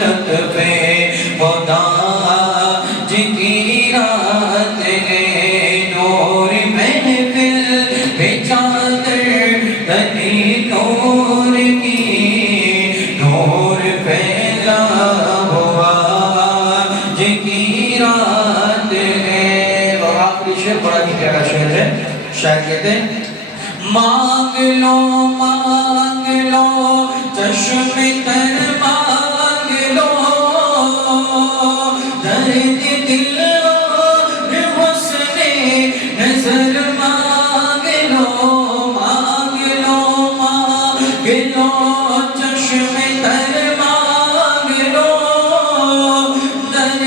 لطف خدا کی رات ہے، نور محفل پہ چادر تنی نور کی، نور پھیلا ہوا کی رات ہے۔ اور آخری شعر بڑا ہی پیارا شعر ہے، شاعر کہتے ہیں مانگ لو چشم تر مانگ لو، درد دل اور حسن نظر مانگ لو، مانگ لو چشم تر مانگ لو، درد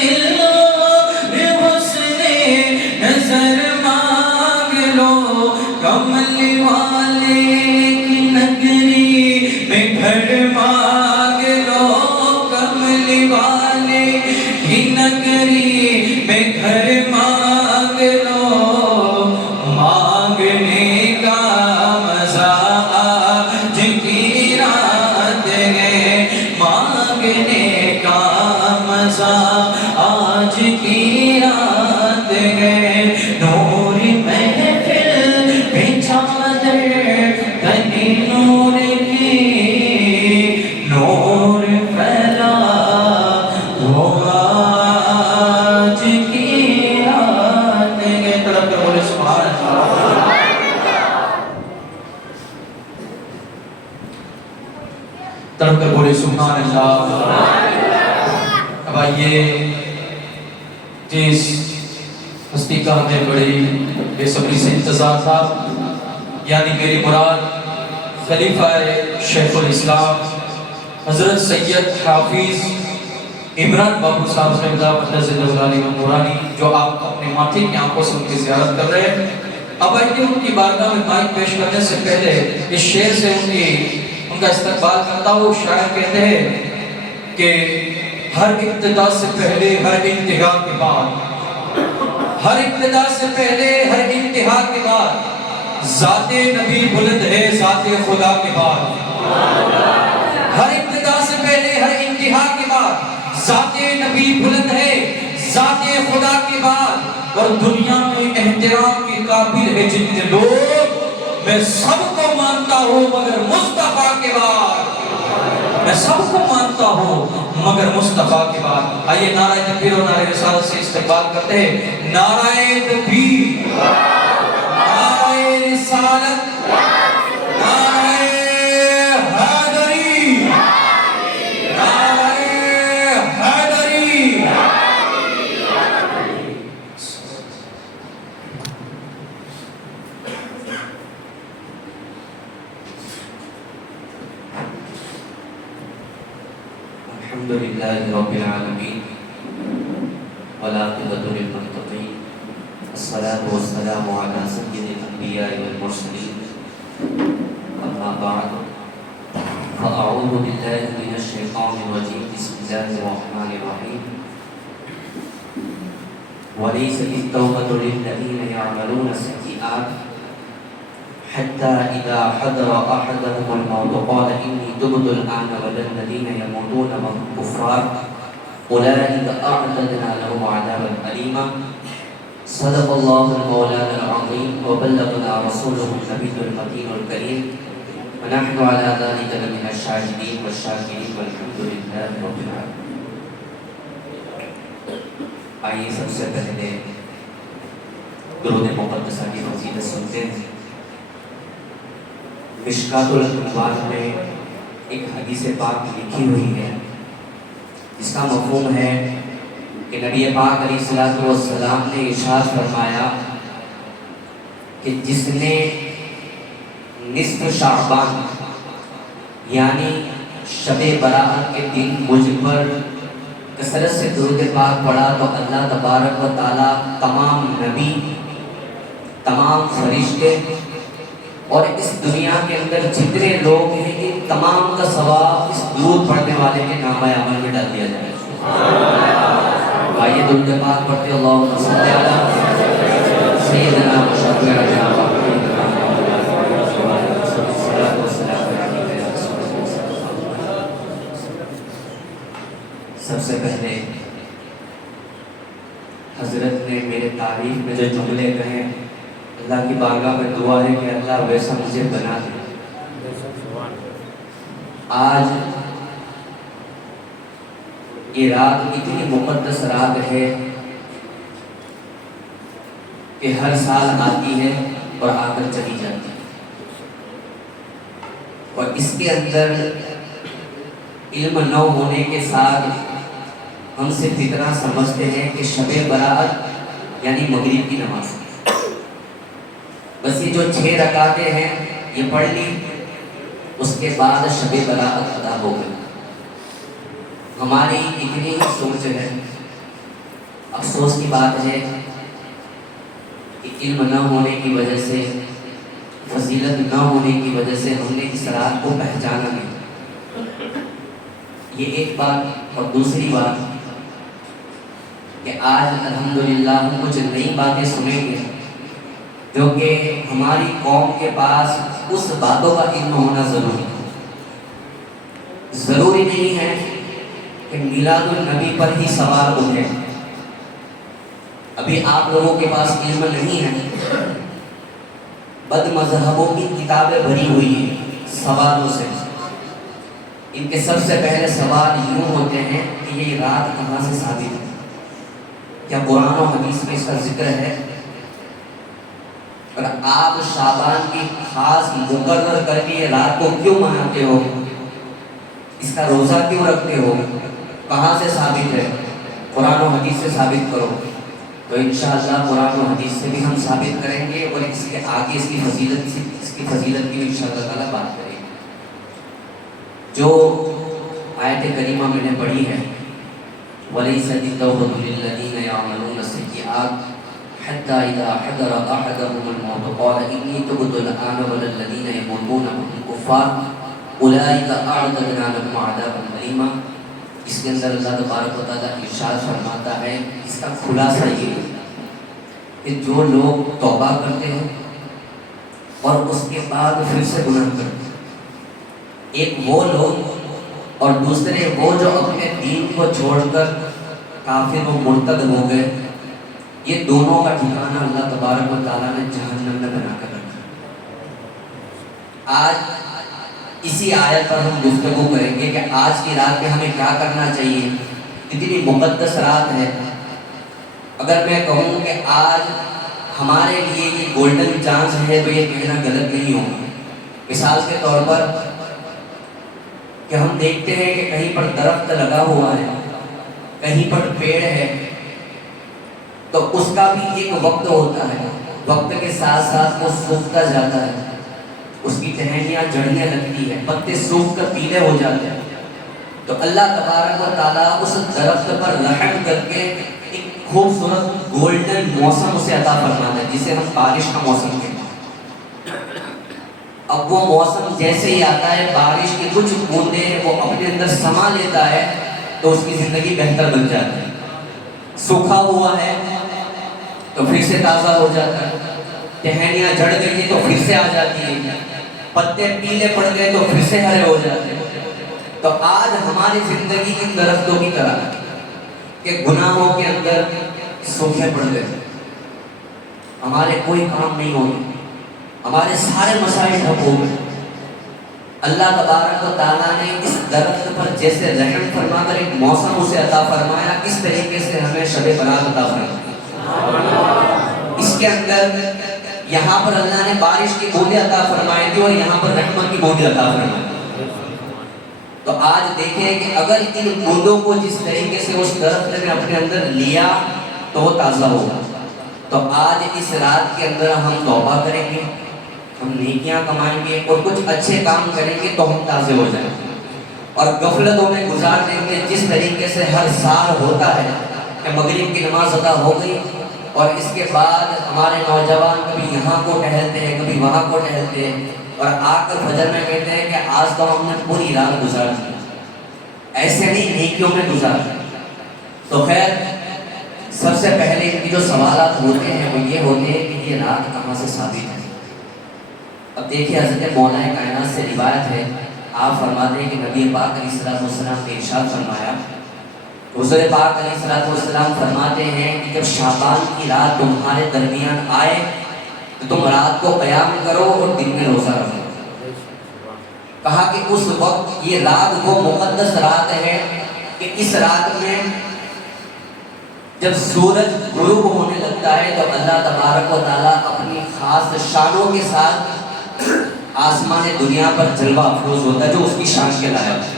دل اور حسن نظر مانگ لو، کمل والے کی نگری میں گھر مانگ لو، کمل والے کی نگری میں گھر مانگ لو، مانگنے کا مزہ آج کی رات ہے، مانگنے کا مزہ آج کی رات ہے، نور محفل پہ چادر تنی نور کی، نور پھیلا ہوا آج کی رات ہے۔ تڑپ کر بولے سبحان اللہ، تڑپ کر بولے سبحان اللہ۔ اب آئیے جس ہستی کا ہمیں بڑی بے صبری سے انتظار تھا، یعنی میری مراد خلیفہ شیخ الاسلام حضرت سید حافظ عمران بابو صاحب سے اللہ علیہ نورانی، جو آپ اپنے ماتھے کی آنکھوں سے ان کی زیارت کر رہے ہیں۔ اب آئیے ان کی بارگاہ میں مائک پیش کرنے سے پہلے اس شعر سے ان کا استقبال کرتا ہوں۔ شاعر کہتے ہیں کہ ہر ابتدا سے پہلے ہر انتہا کے بعد، ہر ابتدا سے پہلے ہر انتہا کے بعد، ذات نبی بلند ہے ذات خدا کے بعد، ہر ابتدا سے پہلے ہر انتہا کے بعد، ذات نبی بلند ہے ذات خدا کے بعد، اور دنیا میں احترام کے قابل ہے جتنے لوگ، میں سب کو مانتا ہوں مگر مصطفیٰ کے بعد، میں سب کو مانتا ہوں مگر مصطفیٰ کے بعد۔ آئیے نعرہ تکبیر اور نعرہ رسالت سے استقبال کرتے ہیں۔ نعرہ تکبیر، نعرہ رسالت، نعرہ حیدری، نعرہ حیدری۔ الحمدللہ رب العالمین والعاقبۃ للمتقین، الصلاۃ والسلام علی سید الانبیاء والمرسلین، اما بعد فاعوذ باللہ من الشیطان الرجیم، بسم اللہ الرحمن الرحیم۔ ولیست التوبۃ للذین یعملون السیئات حتى إذا حضر أحدهم الموت قال إني تبت الآن ولا الذين يموتون وهم كفار أولئك أعتدنا لهم عذابا أليما۔ صدق الله المولانا العظيم وبلغنا رسوله النبي المتين الكريم، ونحن على ذلك لمن الشاهدين والشاكرين والحمد لله رب العالمين۔ آئیے سب سے پہلے درود مقدسہ کی فضیلت سنتے ہیں۔ مشکات الانوار میں ایک حدیث پاک لکھی ہوئی ہے، جس کا مفہوم ہے کہ نبی پاک علیہ السلام نے ارشاد فرمایا کہ جس نے نصف شعبان یعنی شب برات کے دن مجھ پر کثرت سے درود پاک پڑھا تو اللہ تبارک و تعالی تمام نبی، تمام فرشتے اور اس دنیا کے اندر جتنے لوگ ہیں ان تمام کا ثواب اس درود پڑھنے والے کے نامہ عمل میں ڈال دیا جائے۔ آئیے درود پاک پڑھتے اللہم صلی علی سیدنا و شفیعنا سب سے پہلے حضرت نے میرے تعریف میں جو جملے کہے، اللہ کی بارگاہ میں دعا ہے کہ اللہ ویسا مجھے بنا دے۔ آج یہ رات اتنی مقدس رات ہے کہ ہر سال آتی ہے اور آ کر چلی جاتی ہے، اور اس کے اندر علم نہ ہونے کے ساتھ ہم صرف اتنا سمجھتے ہیں کہ شب برات یعنی مغرب کی نماز، بس یہ جو 6 رکعتیں ہیں یہ پڑھ لی، اس کے بعد شب برات ادا ہو گئی۔ ہماری اتنی ہی سوچ ہے۔ افسوس کی بات ہے کہ علم نہ ہونے کی وجہ سے، فضیلت نہ ہونے کی وجہ سے ہم نے اس رات کو پہچانا نہیں۔ یہ ایک بات، اور دوسری بات کہ آج الحمدللہ ہم کچھ نئی باتیں سنیں گے جو کہ ہماری قوم کے پاس اس باتوں کا علم ہونا ضروری ہے۔ ضروری نہیں ہے کہ میلاد النبی پر ہی سوال اٹھے۔ ابھی آپ لوگوں کے پاس علم نہیں ہے، بد مذہبوں کی کتابیں بھری ہوئی ہیں سوالوں سے۔ ان کے سب سے پہلے سوال یوں ہوتے ہیں کہ یہ رات کہاں سے ثابت ہے؟ کیا قرآن و حدیث میں اس کا ذکر ہے؟ اور آپ شعبان کی خاص مقرر کر کے یہ رات کو کیوں مناتے ہو؟ اس کا روزہ کیوں رکھتے ہو؟ کہاں سے ثابت ہے؟ قرآن و حدیث سے ثابت کرو۔ تو انشاءاللہ قرآن و حدیث سے بھی ہم ثابت کریں گے، اور اس کے آگے اس کی فضیلت کی انشاءاللہ تعالیٰ بات کریں گے۔ جو آیت کریمہ میں نے پڑھی ہے، وَلَيْسَتِ التَّوْبَةُ لِلَّذِينَ يَعْمَلُونَ السَّيِّئَاتِ حَتَّى إِذَا حَضَرَ أَحَدَهُمُ الْمَوْتُ قَالَ إِنِّي تُبْتُ الْآنَ وَلَا الَّذِينَ يَمُوتُونَ وَهُمْ كُفَّارٌ أُولَٰئِكَ أَعْتَدْنَا لَهُمْ عَذَابًا أَلِيمًا۔ اس کے اندر اللہ تبارک و تعالیٰ ارشاد فرماتا ہے، اس کا خلاصہ یہ ہے کہ جو لوگ توبہ کرتے ہیں اور اس کے بعد پھر سے گناہ کرتے ہیں، ایک وہ لوگ اور دوسرے وہ جو اپنے دین کو چھوڑ کر کافر و مرتد ہو گئے، یہ دونوں کا ٹھکانہ اللہ تبارک و تعالیٰ نے جہنم میں بنا کر رکھا۔ آج اسی آیت پر ہم گفتگو کریں گے کہ آج کی رات میں ہمیں کیا کرنا چاہیے۔ اتنی مقدس رات ہے، اگر میں کہوں کہ آج ہمارے لیے یہ گولڈن چانس ہے تو یہ کہنا غلط نہیں ہوگا۔ مثال کے طور پر کہ ہم دیکھتے ہیں کہ کہیں پر درخت لگا ہوا ہے، کہیں پر پیڑ ہے، تو اس کا بھی ایک وقت ہوتا ہے، وقت کے ساتھ ساتھ وہ سوکھتا جاتا ہے، اس کی ٹہنیاں جڑنے لگتی ہے، پتے سوکھ کر پیلے ہو جاتے ہیں۔ تو اللہ تبارک و تعالیٰ اس درخت پر رحم کر کے ایک خوبصورت گولڈن موسم اسے عطا فرماتا ہے، جسے ہم بارش کا موسم کہتے ہیں۔ اب وہ موسم جیسے ہی آتا ہے، بارش کی کچھ بوندیں وہ اپنے اندر سما لیتا ہے، تو اس کی زندگی بہتر بن جاتی ہے۔ سوکھا ہوا ہے تو پھر سے تازہ ہو جاتا ہے، ٹہنیاں جڑ گئی تو پھر سے آ جاتی ہے، پتے پیلے پڑ گئے تو پھر سے ہرے ہو جاتے ہیں۔ تو آج ہماری زندگی ان درختوں کی طرح کہ گناہوں کے اندر سوکھے پڑ گئے، ہمارے کوئی کام نہیں ہوتے، ہمارے سارے مسائل ٹھپ ہو گئے۔ اللہ تبارک و تعالیٰ نے اس درخت پر جیسے رحم فرما کر ایک موسم اسے عطا فرمایا، اس طریقے سے ہمیں شب برات عطا فرمایا۔ اس کے اندر یہاں پر اللہ نے بارش کی بوندیں عطا فرمائی تھی اور یہاں پر رحمت کی بوندیں عطا فرمائی۔ تو آج دیکھیں کہ اگر ان بوندوں کو جس طریقے سے اس درخت نے اپنے اندر لیا تو وہ تازہ ہوگا۔ تو آج اس رات کے اندر ہم توبہ کریں گے، ہم نیکیاں کمائیں گے اور کچھ اچھے کام کریں گے تو ہم تازے ہو جائیں گے، اور غفلتوں میں گزار دیں گے جس طریقے سے ہر سال ہوتا ہے کہ مغرب کی نماز ادا ہو گئی اور اس کے بعد ہمارے نوجوان کبھی یہاں کو ٹہلتے ہیں، کبھی وہاں کو ٹہلتے ہیں، اور آ کر فجر میں کہتے ہیں کہ آج تو ہم نے پوری رات گزار دی۔ ایسے نہیں، نیکیوں میں گزار۔ تو خیر، سب سے پہلے ان کی جو سوالات ہوتے ہیں وہ یہ ہوتے ہیں کہ یہ رات کہاں سے ثابت ہے۔ اب دیکھیے، حضرت مولا کائنات سے روایت ہے، آپ فرماتے ہیں کہ نبی پاک علیہ السلام نے ارشاد فرمایا حضور پاک علیہ الصلوۃ والسلام فرماتے ہیں کہ جب شعبان کی رات تمہارے درمیان آئے تو تم رات کو قیام کرو اور دن میں روزہ رکھو۔ کہا کہ اس وقت یہ رات وہ مقدس رات ہے کہ اس رات میں جب سورج غروب ہونے لگتا ہے تو اللہ تبارک و تعالیٰ اپنی خاص شانوں کے ساتھ آسمان دنیا پر جلوہ افروز ہوتا ہے جو اس کی شان کے لائق ہے۔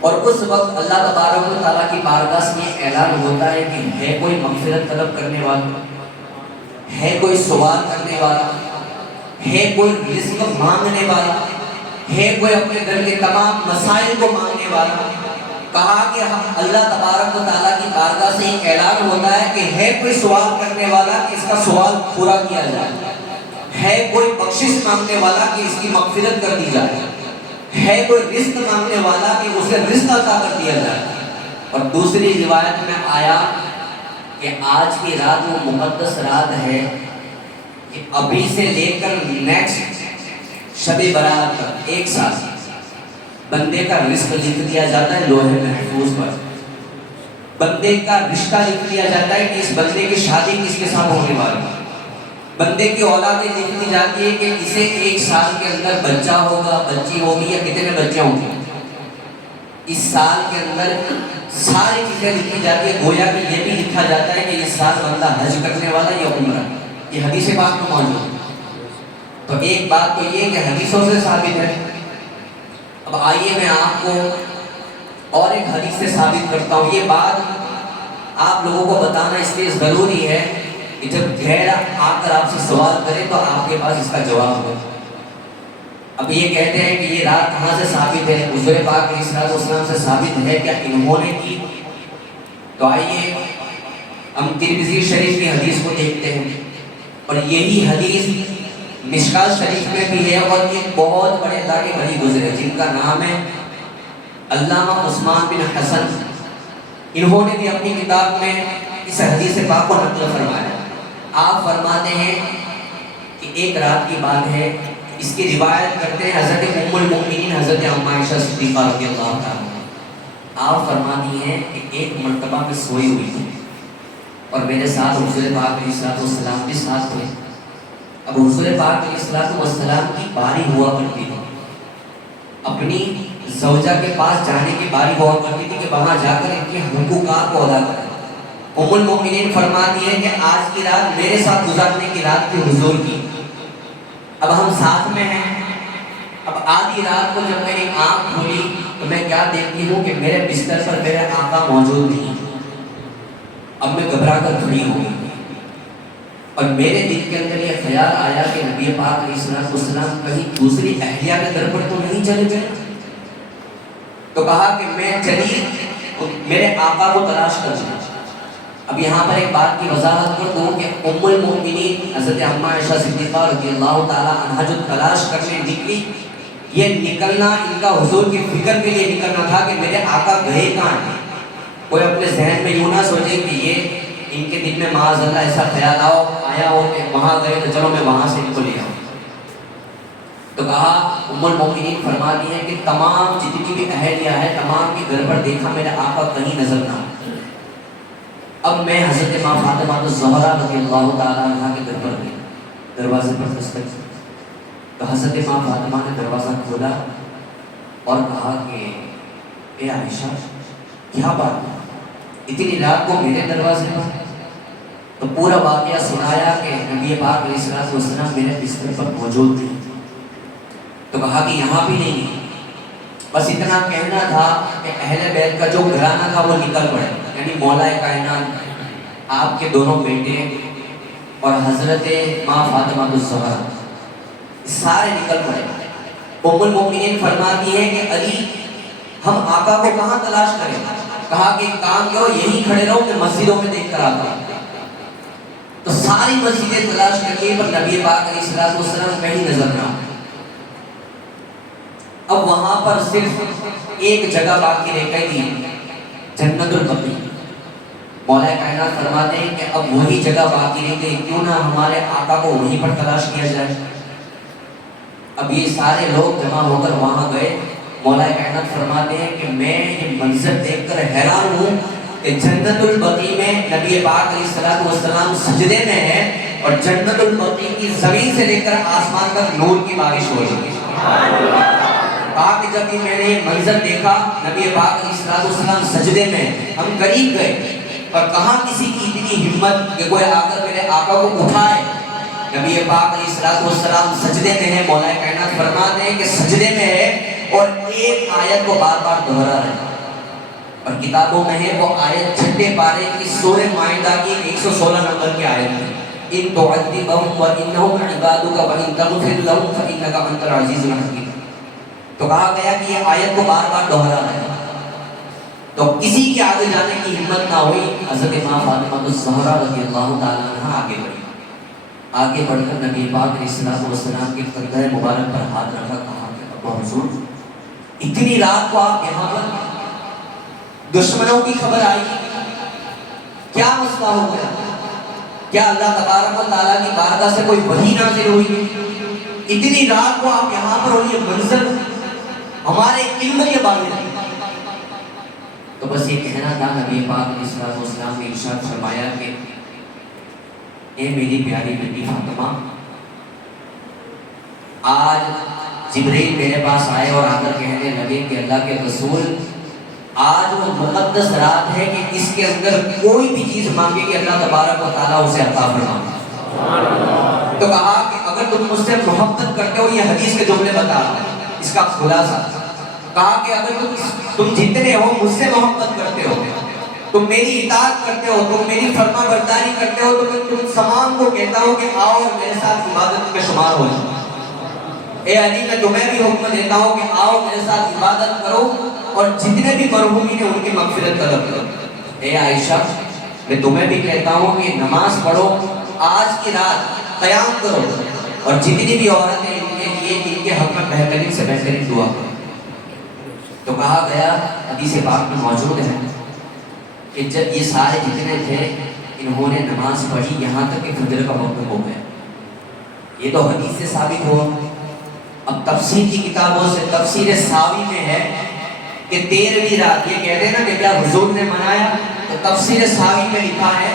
اور اس وقت اللہ تبارک و تعالیٰ کی بارگاہ سے یہ اعلان ہوتا ہے کہ ہے کوئی مغفرت طلب کرنے والا، ہے کوئی سوال کرنے والا، ہے کوئی رزق مانگنے والا، ہے کوئی اپنے گھر کے تمام مسائل کو مانگنے والا۔ کہا کہ اللہ تبارک و تعالیٰ کی بارگاہ سے یہ اعلان ہوتا ہے کہ ہے کوئی سوال کرنے والا کہ اس کا سوال پورا کیا جائے، ہے کوئی بخشش مانگنے والا کہ اس کی مغفرت کر دی جائے، ہے کوئی رزق مانگنے والا کہ اسے رزق عطا کر دیا جائے۔ اور دوسری روایت میں آیا کہ آج کی رات وہ مقدس رات ہے کہ ابھی سے لے کر نیکسٹ شب برات تک ایک سال بندے کا رزق لکھ دیا جاتا ہے لوح محفوظ پر، بندے کا رشتہ لکھ دیا جاتا ہے کہ اس بندے کی شادی کس کے ساتھ ہونے والی ہے، بندے کی اولادیں لکھ دی جاتی ہے کہ اسے ایک سال کے اندر بچہ ہوگا، بچی ہوگی یا کتنے بچے ہوں گے۔ اس سال کے اندر ساری چیزیں لکھی جاتی ہے، گویا کہ یہ بھی لکھا جاتا ہے کہ اس سال بندہ حج کرنے والا یا عمرہ، یہ حدیث پاک میں موجود ہے۔ تو ایک بات تو یہ کہ حدیثوں سے ثابت ہے۔ اب آئیے میں آپ کو اور ایک حدیث سے ثابت کرتا ہوں۔ یہ بات آپ لوگوں کو بتانا اس لیے ضروری ہے کہ جب غیر آ کر آپ سے سوال کرے تو آپ کے پاس اس کا جواب ہو۔ اب یہ کہتے ہیں کہ یہ رات کہاں سے ثابت ہے؟ حضور پاک علیہ الصلوۃ والسلام سے ثابت ہے کیا انہوں نے کی؟ تو آئیے ہم ترمذی شریف کی حدیث کو دیکھتے ہیں، اور یہی حدیث مشکوٰۃ شریف میں بھی ہے، اور ایک بہت بڑے اللہ کے ولی گزرے جن کا نام ہے علامہ عثمان بن حسن۔ انہوں نے بھی اپنی کتاب میں اس حدیث پاک کو نقل فرمایا۔ آپ فرماتے ہیں کہ ایک رات کی بات ہے، اس کی روایت کرتے ہیں حضرت ام المؤمنین حضرت اما عائشہ صدیقہ رضی اللہ تعالیٰ۔ آپ فرماتی ہیں کہ ایک مرتبہ میں سوئی ہوئی تھی اور میرے ساتھ حضور پاک علیہ الصلوۃ والسلام بھی ساتھ تھے۔ اب حضور پاک علیہ الصلوۃ والسلام کی باری ہوا کرتی تھی، اپنی زوجہ کے پاس جانے کی باری ہوا کرتی تھی کہ وہاں جا کر ان کے حقوقات کو ادا کریں۔ ام المؤمنین فرماتی ہے کہ آج کی رات میرے ساتھ گزارنے کی رات تھی حضور کی، اب ہم ساتھ میں ہیں۔ اب آدھی رات کو جب میری آنکھ کھلی تو میں کیا دیکھتی ہوں کہ میرے بستر پر میرے آقا موجود نہیں۔ اب میں گھبرا کر کھڑی ہو گئی اور میرے دل کے اندر یہ خیال آیا کہ نبی پاک علیہ الصلوۃ والسلام کہیں دوسری اہلیہ کے در پر تو نہیں چلے گئے۔ تو کہا کہ میں چلی میرے آقا کو تلاش کر دوں۔ اب یہاں پر ایک بات کی وضاحت کر دوں کہ ام المؤمنین حضرت اما عائشہ صدیقہ رضی اللہ تعالیٰ عنہا جو تلاش کرنے نکلی، یہ نکلنا ان کا حضور کی فکر کے لیے نکلنا تھا کہ میرے آقا گئے کہاں ہیں۔ کوئی اپنے ذہن میں یوں نہ سوچے کہ یہ ان کے دل میں معاذ اللہ ایسا خیال آیا ہو کہ وہاں گئے تو چلو میں وہاں سے ان کو لے آؤں۔ تو کہا ام المؤمنین فرماتی ہیں کہ تمام جتنی بھی اہلیہ ہے تمام کے گھر پر دیکھا میرے آقا کہیں نظر نہ آئے۔ اب میں حضرت ماں فاطمہ الزہرا رضی اللہ تعالیٰ عنہا کے گھر پر گئی، دروازے پر دستک دی تو حضرت ماں فاطمہ نے دروازہ کھولا اور کہا کہ اے عائشہ کیا بات ہے، اتنی رات کو میرے دروازے پر؟ تو پورا واقعہ سنایا کہ نبی پاک علیہ الصلوۃ والسلام میرے بستر پر موجود تھے۔ تو کہا کہ یہاں بھی نہیں، بس اتنا کہنا تھا کہ اہل بیت کا جو گھرانہ تھا وہ نکل پڑے، یعنی مولا کائنات آپ کے دونوں بیٹے اور حضرت ماں فاطمہ الزہرا سارے نکل پڑے۔ ام المؤمنین فرماتی ہے کہ علی ہم آقا کو کہاں تلاش کریں؟ کہا کہ ایک کام کرو یہیں کھڑے رہو کہ مسجدوں میں دیکھ کر آتا ہوں۔ تو ساری مسجدیں تلاش کر کے پر نبی پاک علیہ الصلوۃ والسلام کہیں نظر نہ آئے۔ اب وہاں پر صرف ایک جگہ باقی رہ گئی تھی، جنت البقیع۔ مولا کائنات فرماتے ہیں کہ اب وہی جگہ باقی رہ گئی، کیوں نہ ہمارے آقا کو وہیں پر تلاش کیا جائے۔ اب یہ سارے لوگ جمع ہو کر وہاں گئے، مولا کائنات فرماتے ہیں کہ میں یہ منظر دیکھ کر حیران ہوں کہ جنت البقیع میں نبی پاک علیہ الصلوۃ والسلام سجدے میں ہے اور جنت البقیع کی زمین سے لے کر آسمان تک نور کی بارش ہو رہی ہے۔ کہا کہ جب میں نے یہ منظر دیکھا نبی پاک علیہ الصلوۃ والسلام سجدے میں، ہم قریب گئے اور کہاں کسی کی اتنی ہمت کہ کوئی آ کر میرے آقا کو اٹھائے۔ نبی پاک علیہ الصلوۃ والسلام سجدے میں ہے، مولا کائنات فرماتے ہیں کہ سجدے میں ہے اور ایک آیت کو بار بار دہرا رہے ہیں، اور کتابوں میں ہے وہ آیت چھٹے پارے کی سورہ مائدہ کی 116 نمبر کی آیت ہے، ان تعذبهم فانهم عبادك وان تغفر لهم فانك انت العزیز الحکیم۔ تو کہا گیا کہ یہ آیت کو بار بار دہرا رہے ہیں، تو کسی کے آگے جانے کی ہمت نہ ہوئی۔ حضرت ماں فاطمہ الزہرا رضی اللہ تعالیٰ عنہ آگے بڑھی، آگے بڑھ کر نبی پاک علیہ الصلوۃ والسلام کے کندھے مبارک پر ہاتھ رکھا، کہا کہ ابا حضور اتنی رات کو آپ یہاں پر، دشمنوں کی خبر آئی، کیا مسئلہ ہو گیا؟ کیا اللہ تبارک و تعالیٰ کی بارگاہ سے کوئی وحی نازل ہوئی؟ اتنی رات کو آپ یہاں پر، اور یہ منظر ہمارے علم کے باہر ہے۔ تو بس یہ کہنا تھا، نبی پاک علیہ الصلوۃ والسلام نے ارشاد فرمایا کہ اے میری پیاری بیٹی فاطمہ، آج جبریل میرے پاس آئے اور آ کر کہنے لگے کہ اللہ کے رسول، آج وہ مقدس رات ہے کہ اس کے اندر کوئی بھی چیز مانگے کہ اللہ تبارک و تعالیٰ اسے عطا فرمائے۔ تو کہا کہ اگر تم مجھ سے محبت کرتے ہو، یہ حدیث کے جملے بتا رہا ہے، اس کا خلاصہ، کہا کہ اگر تم جتنے ہو مجھ سے محبت کرتے ہو، تم میری اطاعت کرتے ہو، تم میری فرما برداری کرتے ہو، تو میں تم تمام کو کہتا ہوں کہ آؤ اور میرے ساتھ عبادت میں شمار ہو جاؤ۔ اے علی، میں تمہیں بھی حکم دیتا ہوں کہ آؤ میرے ساتھ عبادت کرو اور جتنے بھی مرحومین ہیں ان کی مغفرت طلب کرو۔ اے عائشہ، میں تمہیں بھی کہتا ہوں کہ نماز پڑھو، آج کی رات قیام کرو، اور جتنی بھی عورتیں ان کے لیے ان کے حق میں بہترین سے بہترین دعا کرو۔ تو کہا گیا، حدیث پاک میں موجود ہے کہ جب یہ سارے جتنے تھے انہوں نے نماز پڑھی یہاں تک کہ فجر کا وقت ہو گیا۔ یہ تو حدیث سے ثابت ہوا۔ اب تفسیر کی کتابوں سے، تفسیر ساوی میں ہے کہ 13ویں رات، یہ کہتے ہیں نا کہ کیا حضور نے منایا، تو تفسیر ساوی میں لکھا ہے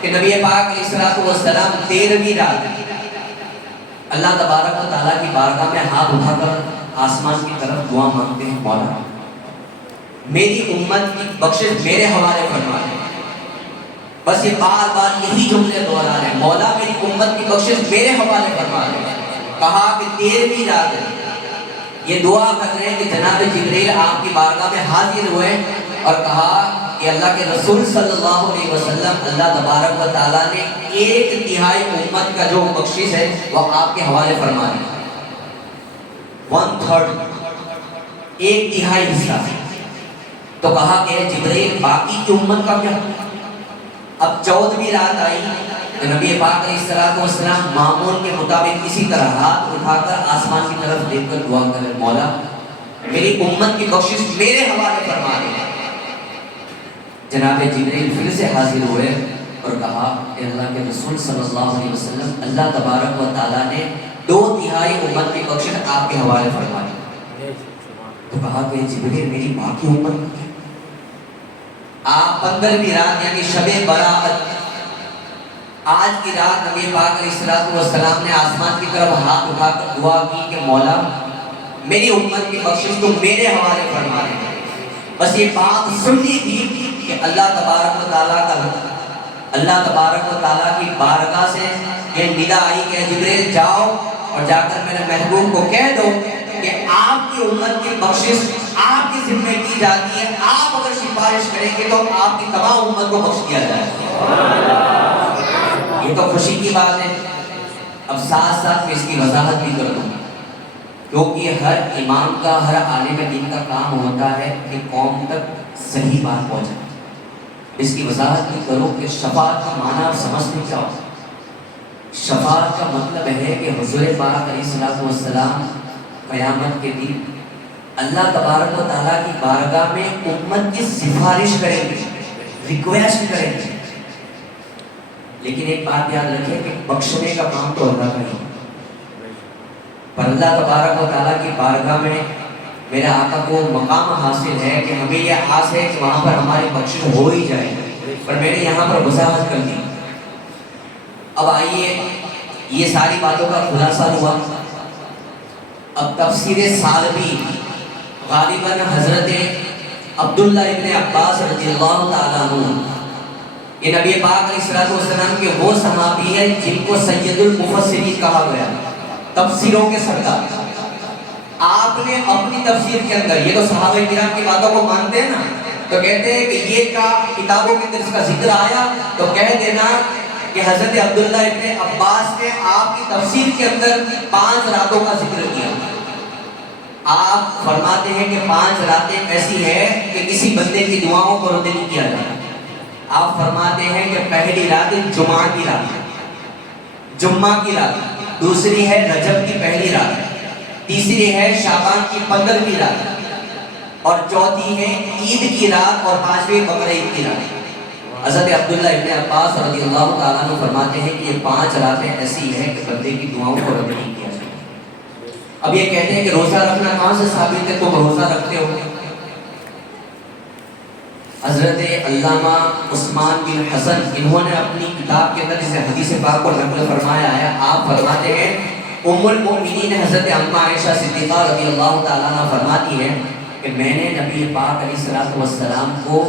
کہ نبی پاک علیہ الصلوۃ والسلام 13ویں رات اللہ تبارک و تعالیٰ کی بارگاہ میں ہاتھ اٹھا کر آسمان کی طرف دعا مانگتے ہیں، مولا میری امت کی بخشش میرے حوالے فرما دے۔ بس یہ بار بار یہی جملے دہرا رہے ہیں، مولا میری امت کی بخشش میرے حوالے فرما دے۔ کہا کہ 13ویں رات یہ دعا کر رہے ہیں کہ جناب جبریل آپ کی بارگاہ میں حاضر ہوئے اور کہا کہ اللہ کے رسول صلی اللہ علیہ وسلم، اللہ تبارک و تعالیٰ نے 1/3 امت کا جو بخشش ہے وہ آپ کے حوالے فرما دیا۔ 1/3، 1/3 حصہ۔ تو کہا کہ جبریل باقی کی امت کا کیا؟ اب 14ویں رات آئی تو نبی پاک علیہ الصلوۃ والسلام معمول کے مطابق اسی طرح ہاتھ اٹھا کر آسمان کی طرف دیکھ کر دعا کرے، مولا میری امت کی بخشش میرے حوالے فرما دے۔ جناب جبریل پھر سے حاضر ہوئے اور کہا کہ اللہ کے رسول صلی اللہ علیہ وسلم، اللہ تبارک و تعالیٰ نے 2/3 امت کی بخشش آپ کے حوالے فرما دی۔ تو کہا کہ جبریل میری باقی امت، آپ 15ویں رات یعنی شب برات، آج کی رات نبی پاک علیہ الصلوۃ والسلام نے آسمان کی طرف ہاتھ اٹھا کر دعا کی کہ مولا میری امت کی بخشش تم میرے حوالے فرما دے۔ بس یہ بات سننی تھی کہ اللہ تبارک و تعالیٰ کی بارگاہ سے یہ ندا آئی کہ جبریل جاؤ اور جا کر میرے محبوب کو کہہ دو کہ آپ کی امت کی بخشش آپ کی ذمہ کی جاتی ہے، آپ اگر سفارش کریں گے تو آپ کی تمام امت کو بخش دیا جائے۔ یہ تو خوشی کی بات ہے۔ اب ساتھ ساتھ میں اس کی وضاحت بھی کر دوں، کیونکہ ہر امام کا، ہر عالم دین کا کام ہوتا ہے کہ قوم تک صحیح بات پہنچائے۔ اس کی وضاحت بھی کرو کہ شفاعت کا معنی آپ سمجھتے کیا ہو؟ شفاعت کا مطلب ہے کہ حضور پاک علیہ الصلوۃ والسلام قیامت کے دن اللہ تبارک و تعالیٰ کی بارگاہ میں امت کی سفارش کریں گے، ریکویسٹ کریں گے۔ لیکن ایک بات یاد رکھیں کہ بخشنے کا کام تو اللہ کا ہی، پر اللہ تبارک و تعالیٰ کی بارگاہ میں میرے آقا کو مقام حاصل ہے کہ ہمیں یہ آس ہے کہ وہاں پر ہماری بخشش ہو ہی جائے، پر میں نے یہاں پر وضاحت کر دی۔ اب آئیے، یہ ساری باتوں کا خلاصہ ہوا۔ اب تفسیر سالبی غالباً حضرت عبداللہ ابن عباس رضی اللہ تعالیٰ عنہ، یہ نبی پاک علیہ السلام کے وہ صحابی ہیں جن کو سید المفسرین کہا گیا، تفسیروں کے سردار۔ آپ نے اپنی تفسیر کے اندر، یہ تو صحابہ کرام کی باتوں کو مانتے ہیں نا، تو کہتے ہیں کہ یہ کتابوں کے اندر اس کا ذکر آیا تو کہہ دینا کہ حضرت عبداللہ ابن عباس نے آپ کی تفسیر کے اندر 5 راتوں کا ذکر کیا۔ آپ فرماتے ہیں کہ 5 راتیں ایسی ہیں کہ کسی بندے کی دعاؤں کو رد نہیں کیا جاتا۔ آپ فرماتے ہیں کہ پہلی رات جمعہ کی رات، جمعہ کی رات، دوسری ہے رجب کی پہلی رات، تیسری ہے شعبان کی 15ویں رات، اور چوتھی ہے عید کی رات، اور 5ویں بقرعید کی رات۔ حضرت عبداللہ ابن عباس رضی اللہ تعالیٰ عنہ فرماتے ہیں کہ یہ 5 راتیں ایسی ہیں کہ بندے کی دعاؤں کو رد نہیں کیا جاتا۔ اب یہ کہتے ہیں کہ روزہ رکھنا کہاں سے ثابت ہے، تم روزہ رکھتے ہو؟ حضرت علامہ عثمان بن حسن، انہوں نے اپنی کتاب کے اندر جسے حدیث پاک کو نقل فرمایا ہے، آپ فرماتے ہیں ام المؤمنین حضرت اماں عائشہ صدیقہ رضی اللہ تعالیٰ عنہ فرماتی ہے کہ میں نے نبی پاک علیہ السلام کو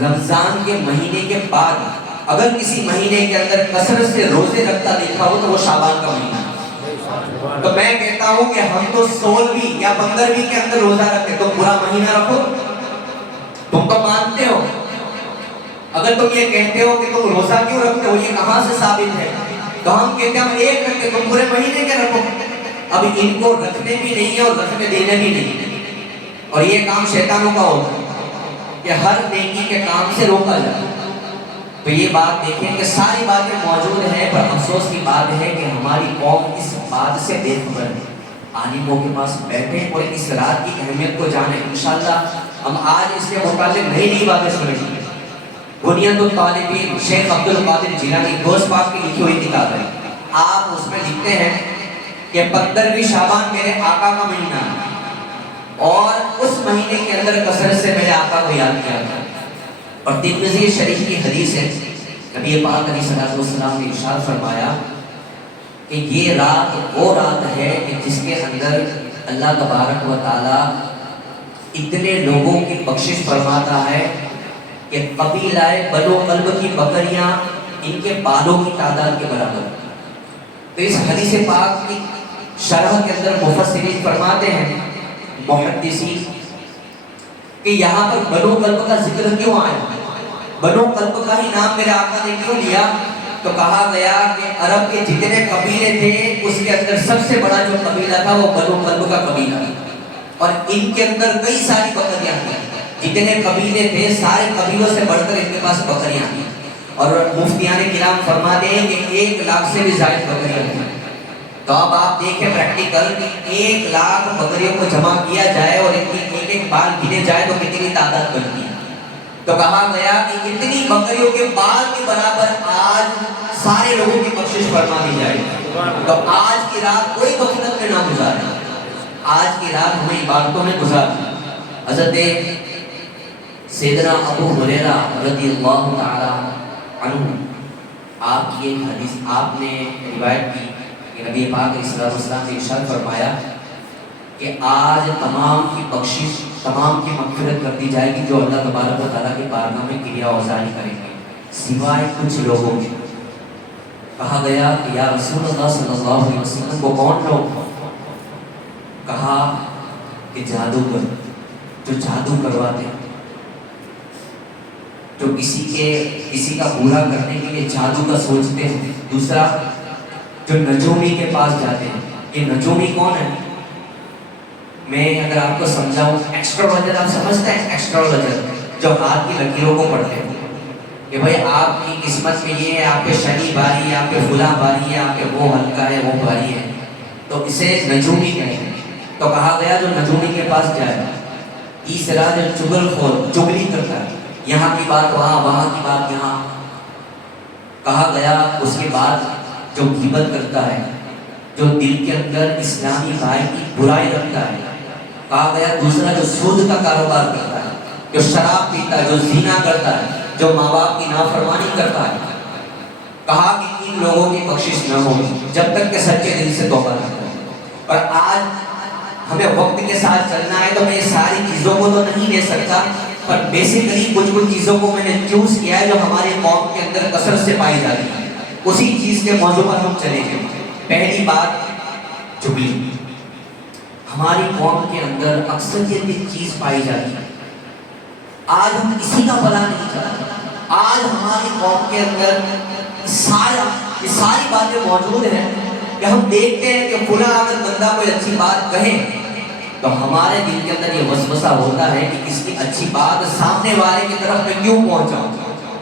رمضان کے مہینے کے بعد اگر کسی مہینے کے اندر کثرت سے روزے رکھتا دیکھا ہو تو وہ شعبان کا مہینہ۔ تو میں کہتا ہوں کہ ہم تو 16ویں یا 15ویں کے اندر روزہ رکھتے، تو پورا مہینہ رکھو، تم تو مانتے ہو۔ اگر تم یہ کہتے ہو کہ تم روزہ کیوں رکھتے ہو، یہ کہاں سے ثابت ہے، تو ہم کہتے ہیں ہم ایک رکھتے، تم پورے مہینے کے رکھو۔ اب ان کو رکھنے بھی نہیں ہے اور رکھنے دینے بھی نہیں ہے، اور یہ کام شیطانوں کا ہوتا ہے کہ ہر نیکی کے کام سے روکا جائے۔ تو یہ بات دیکھیں کہ ساری باتیں موجود ہیں، پر افسوس کی بات ہے کہ ہماری قوم اس بات سے بے خبر ہے۔ عالموں کے پاس بیٹھیں اور اس رات کی اہمیت کو جانیں۔ انشاءاللہ ہم آج اس کے متعلق نئی نئی باتیں سنیں گے۔ بنیاد الطالبین شیخ عبد القادر جیلانی غوث پاک کی لکھی ہوئی کتاب ہے، آپ اس میں لکھتے ہیں کہ 15ویں شعبان میرے آقا کا مہینہ ہے، اور اس مہینے کے اندر کثرت سے میرے آقا کو یاد کیا تھا۔ اور ترمذی شریف کی حدیث ہے، نبی پاک علیہ السلام نے ارشاد فرمایا کہ یہ رات وہ رات ہے کہ جس کے اندر اللہ تبارک و تعالی اتنے لوگوں کی بخشش فرماتا ہے کہ قبیلہ بنو کلب کی بکریاں ان کے بالوں کی تعداد کے برابر۔ تو اس حدیث پاک کی شرح کے اندر مفسرین فرماتے ہیں، محدثین، کہ یہاں پر بنو کلب کا ذکر کیوں آیا، بنو کلب کا ہی نام میرے آقا نے کیوں لیا؟ تو کہا گیا کہ عرب کے جتنے قبیلے تھے اس کے اندر سب سے بڑا جو قبیلہ تھا وہ بنو کلب کا قبیلہ تھا، اور ان کے اندر کئی ساری بکریاں تھیں۔ جتنے قبیلے تھے سارے قبیلوں سے بڑھ کر ان کے پاس بکریاں تھیں، اور مفتیان کرام فرماتے ہیں کہ 1 لاکھ سے بھی زائد بکریاں تھیں۔ تو اب آپ دیکھیں پریکٹیکل کہ 1 لاکھ بکریوں کو جمع کیا جائے اور ان کی ایک ایک بال گنے جائے تو کتنی تعداد بنتی ہے۔ تو کہا گیا کہ اتنی بکریوں کے بال کے برابر آج سارے لوگوں کی بخشش فرما دی جائے۔ تو آج کی رات کوئی غفلت میں نہ گزارے، آج کی رات ہمیں عبادتوں میں گزارے۔ حضرت سیدنا ابو ہریرہ رضی اللہ تعالی عنہ، آپ کی ایک حدیث آپ نے روایت کی کہ نبی پاک علیہ السلام نے ارشاد فرمایا کہ آج تمام کی بخشش، تمام کی مغفرت کر دی جائے گی جو اللہ تبارک و تعالیٰ کے بارگاہ میں کریا اوزاری کریں گے، سوائے کچھ لوگوں کے۔ کہا گیا کہ یا رسول اللہ صلی اللہ علیہ وسلم وہ کون لوگ؟ کہا کہ جادوگر، جو جادو کرواتے ہیں، جو کسی کا برا کرنے کے لیے جادو کا سوچتے ہیں۔ دوسرا جو نجومی کے پاس جاتے ہیں۔ یہ نجومی کون ہے؟ میں اگر آپ کو سمجھاؤں، ایسٹرولوجر آپ سمجھتے ہیں؟ ایسٹرولوجر جو ہاتھ کی لکیروں کو پڑھتے ہیں کہ بھائی آپ کی قسمت میں یہ ہے، آپ کے شنی باری ہے، آپ کے فلاں باری ہے، آپ کے وہ ہلکا ہے، وہ باری ہے، تو اسے نجومی کہیں گے۔ تو کہا گیا جو نجومی کے پاس جائے۔ تیسرا جو چگل خور، چگلی کرتا ہے، یہاں کی بات وہاں، وہاں کی بات یہاں۔ کہا گیا اس کے بعد جو غیبت کرتا ہے، جو دل کے اندر اسلامی بھائی کی برائی رکھتا ہے۔ کہا گیا دوسرا جو سود کا کاروبار کرتا ہے، جو شراب پیتا ہے، جو زنا کرتا ہے، جو ماں باپ کی نافرمانی کرتا ہے، کہا کہ ان لوگوں کی بخشش نہ ہوگی جب تک کہ سچے دل سے توبہ نہ کریں۔ اور آج ہمیں وقت کے ساتھ چلنا ہے تو میں یہ ساری چیزوں کو تو نہیں لے سکتا، پر بیسیکلی کچھ چیزوں کو میں نے چوز کیا ہے جو ہمارے قوم کے اندر کثرت سے پائی جاتی ہے، اسی چیز کے موضوع پر ہم چلیں گے۔ پہلی بات چغلی۔ ہماری قوم کے اندر اکثر یہ چیز پائی جاتی ہے، آج ہم کسی کا بھلا نہیں چاہتے، آج ہماری قوم کے اندر یہ ساری باتیں موجود ہیں کہ ہم دیکھتے ہیں کہ فلاں اگر بندہ کوئی اچھی بات کہے تو ہمارے دل کے اندر یہ وسوسہ ہوتا ہے کہ اس کی اچھی بات سامنے والے کی طرف میں کیوں پہنچاؤں،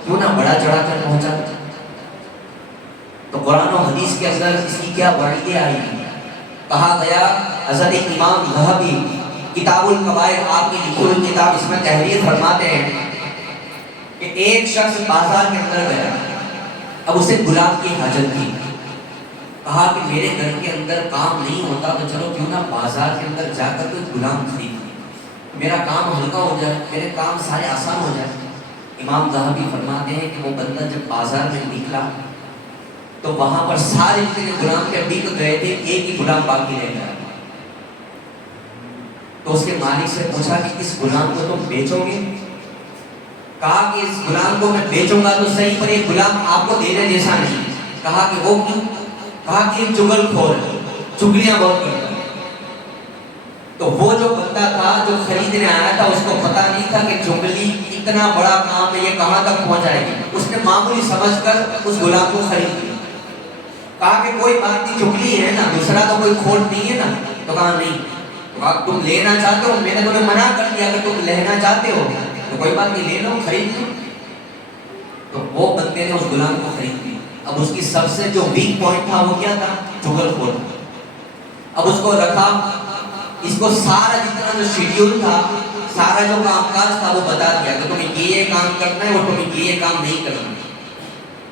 کیوں نہ بڑا چڑھا کر پہنچا۔ تو قرآن و حدیث کے اندر اس کی کیا وعیدیں آئی ہیں؟ کہا گیا، حضرت امام ذہبی کتاب الکبائر آپ کی لکھی ہوئی کتاب اس میں تحریر فرماتے ہیں کہ ایک شخص بازار کے اندر گیا، اب اسے غلام کی حاجت تھی، کہا کہ میرے گھر کے اندر کام نہیں ہوتا تو چلو کیوں نہ بازار کے اندر جا کر کوئی غلام خرید، میرا کام ہلکا ہو جائے، میرے کام سارے آسان ہو جائے۔ امام ذہبی فرماتے ہیں کہ وہ بندہ جب بازار میں نکلا تو وہاں پر سارے جتنے غلام کے بک گئے تھے، ایک ہی غلام باقی رہ گیا۔ تو اس کے مالک سے پوچھا کہ اس غلام کو تم بیچو گے؟ کہا کہ اس غلام کو میں بیچوں گا تو صحیح، پر یہ غلام آپ کو دینے جیسا نہیں۔ کہا کہ وہ کیوں؟ کہا کہ چگل خور ہے، چگلیاں بہت کرتا ہے۔ تو وہ جو بندہ تھا جو خریدنے آیا تھا اس کو پتا نہیں تھا کہ چگلی اتنا بڑا کام ہے، یہ کہاں تک پہنچائے گی، اس نے معمولی سمجھ کر اس غلام کو خرید لیا۔ کہا کہ کوئی بات نہیں، چگلی ہے نا، دوسرا تو کوئی کھوٹ نہیں ہے نا۔ تو کہا نہیں، تو کہا تم لینا چاہتے ہو، میں نے تمہیں منع کر دیا، اگر تم لینا چاہتے ہو تو کوئی بات نہیں، لے لو، خرید لو۔ تو وہ بندے نے اس غلام کو خرید لیا۔ اب اس کی سب سے جو ویک پوائنٹ تھا وہ کیا تھا؟ چغل خور۔ اب اس کو رکھا، اس کو سارا جتنا جو شیڈیول تھا، سارا جو کام کاج تھا وہ بتا دیا کہ تمہیں یہ کام کرنا ہے اور تمہیں یہ کام نہیں کرنا۔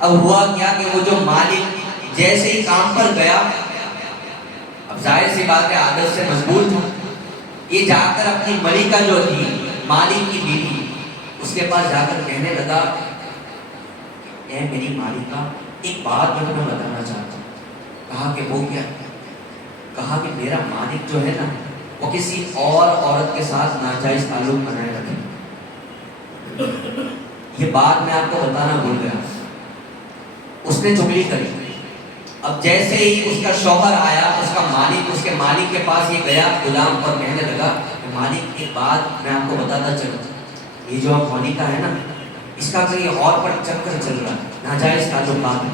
اب ہوا کیا کہ وہ جو مالک جیسے ہی کام پر گیا، اب ظاہر سی بات ہے عادت سے مضبوط تھا، یہ جا کر اپنی ملکہ جو تھی، مالک کی بیوی، اس کے پاس جا کر کہنے لگا، اے میری مالکہ، ایک بات میں تمہیں بتانا چاہتا ہوں۔ کہا کہ وہ کیا؟ کہا کہ میرا مالک جو ہے نا وہ کسی اور عورت کے ساتھ ناجائز تعلق بنائے رکھے۔ یہ بات میں آپ کو بتانا بھول گیا، اس نے چغلی کری۔ اب جیسے ہی اس کا شوہر آیا، اس کا مالک، اس کے مالک کے پاس یہ گیا غلام اور کہنے لگا کہ مالک ایک بات میں آپ کو بتاتا چلوں، یہ جو اب مالکہ ہے نا، اس کا کہیں اور پر چکر چل رہا ہے، ناجائز تعلقات ہے۔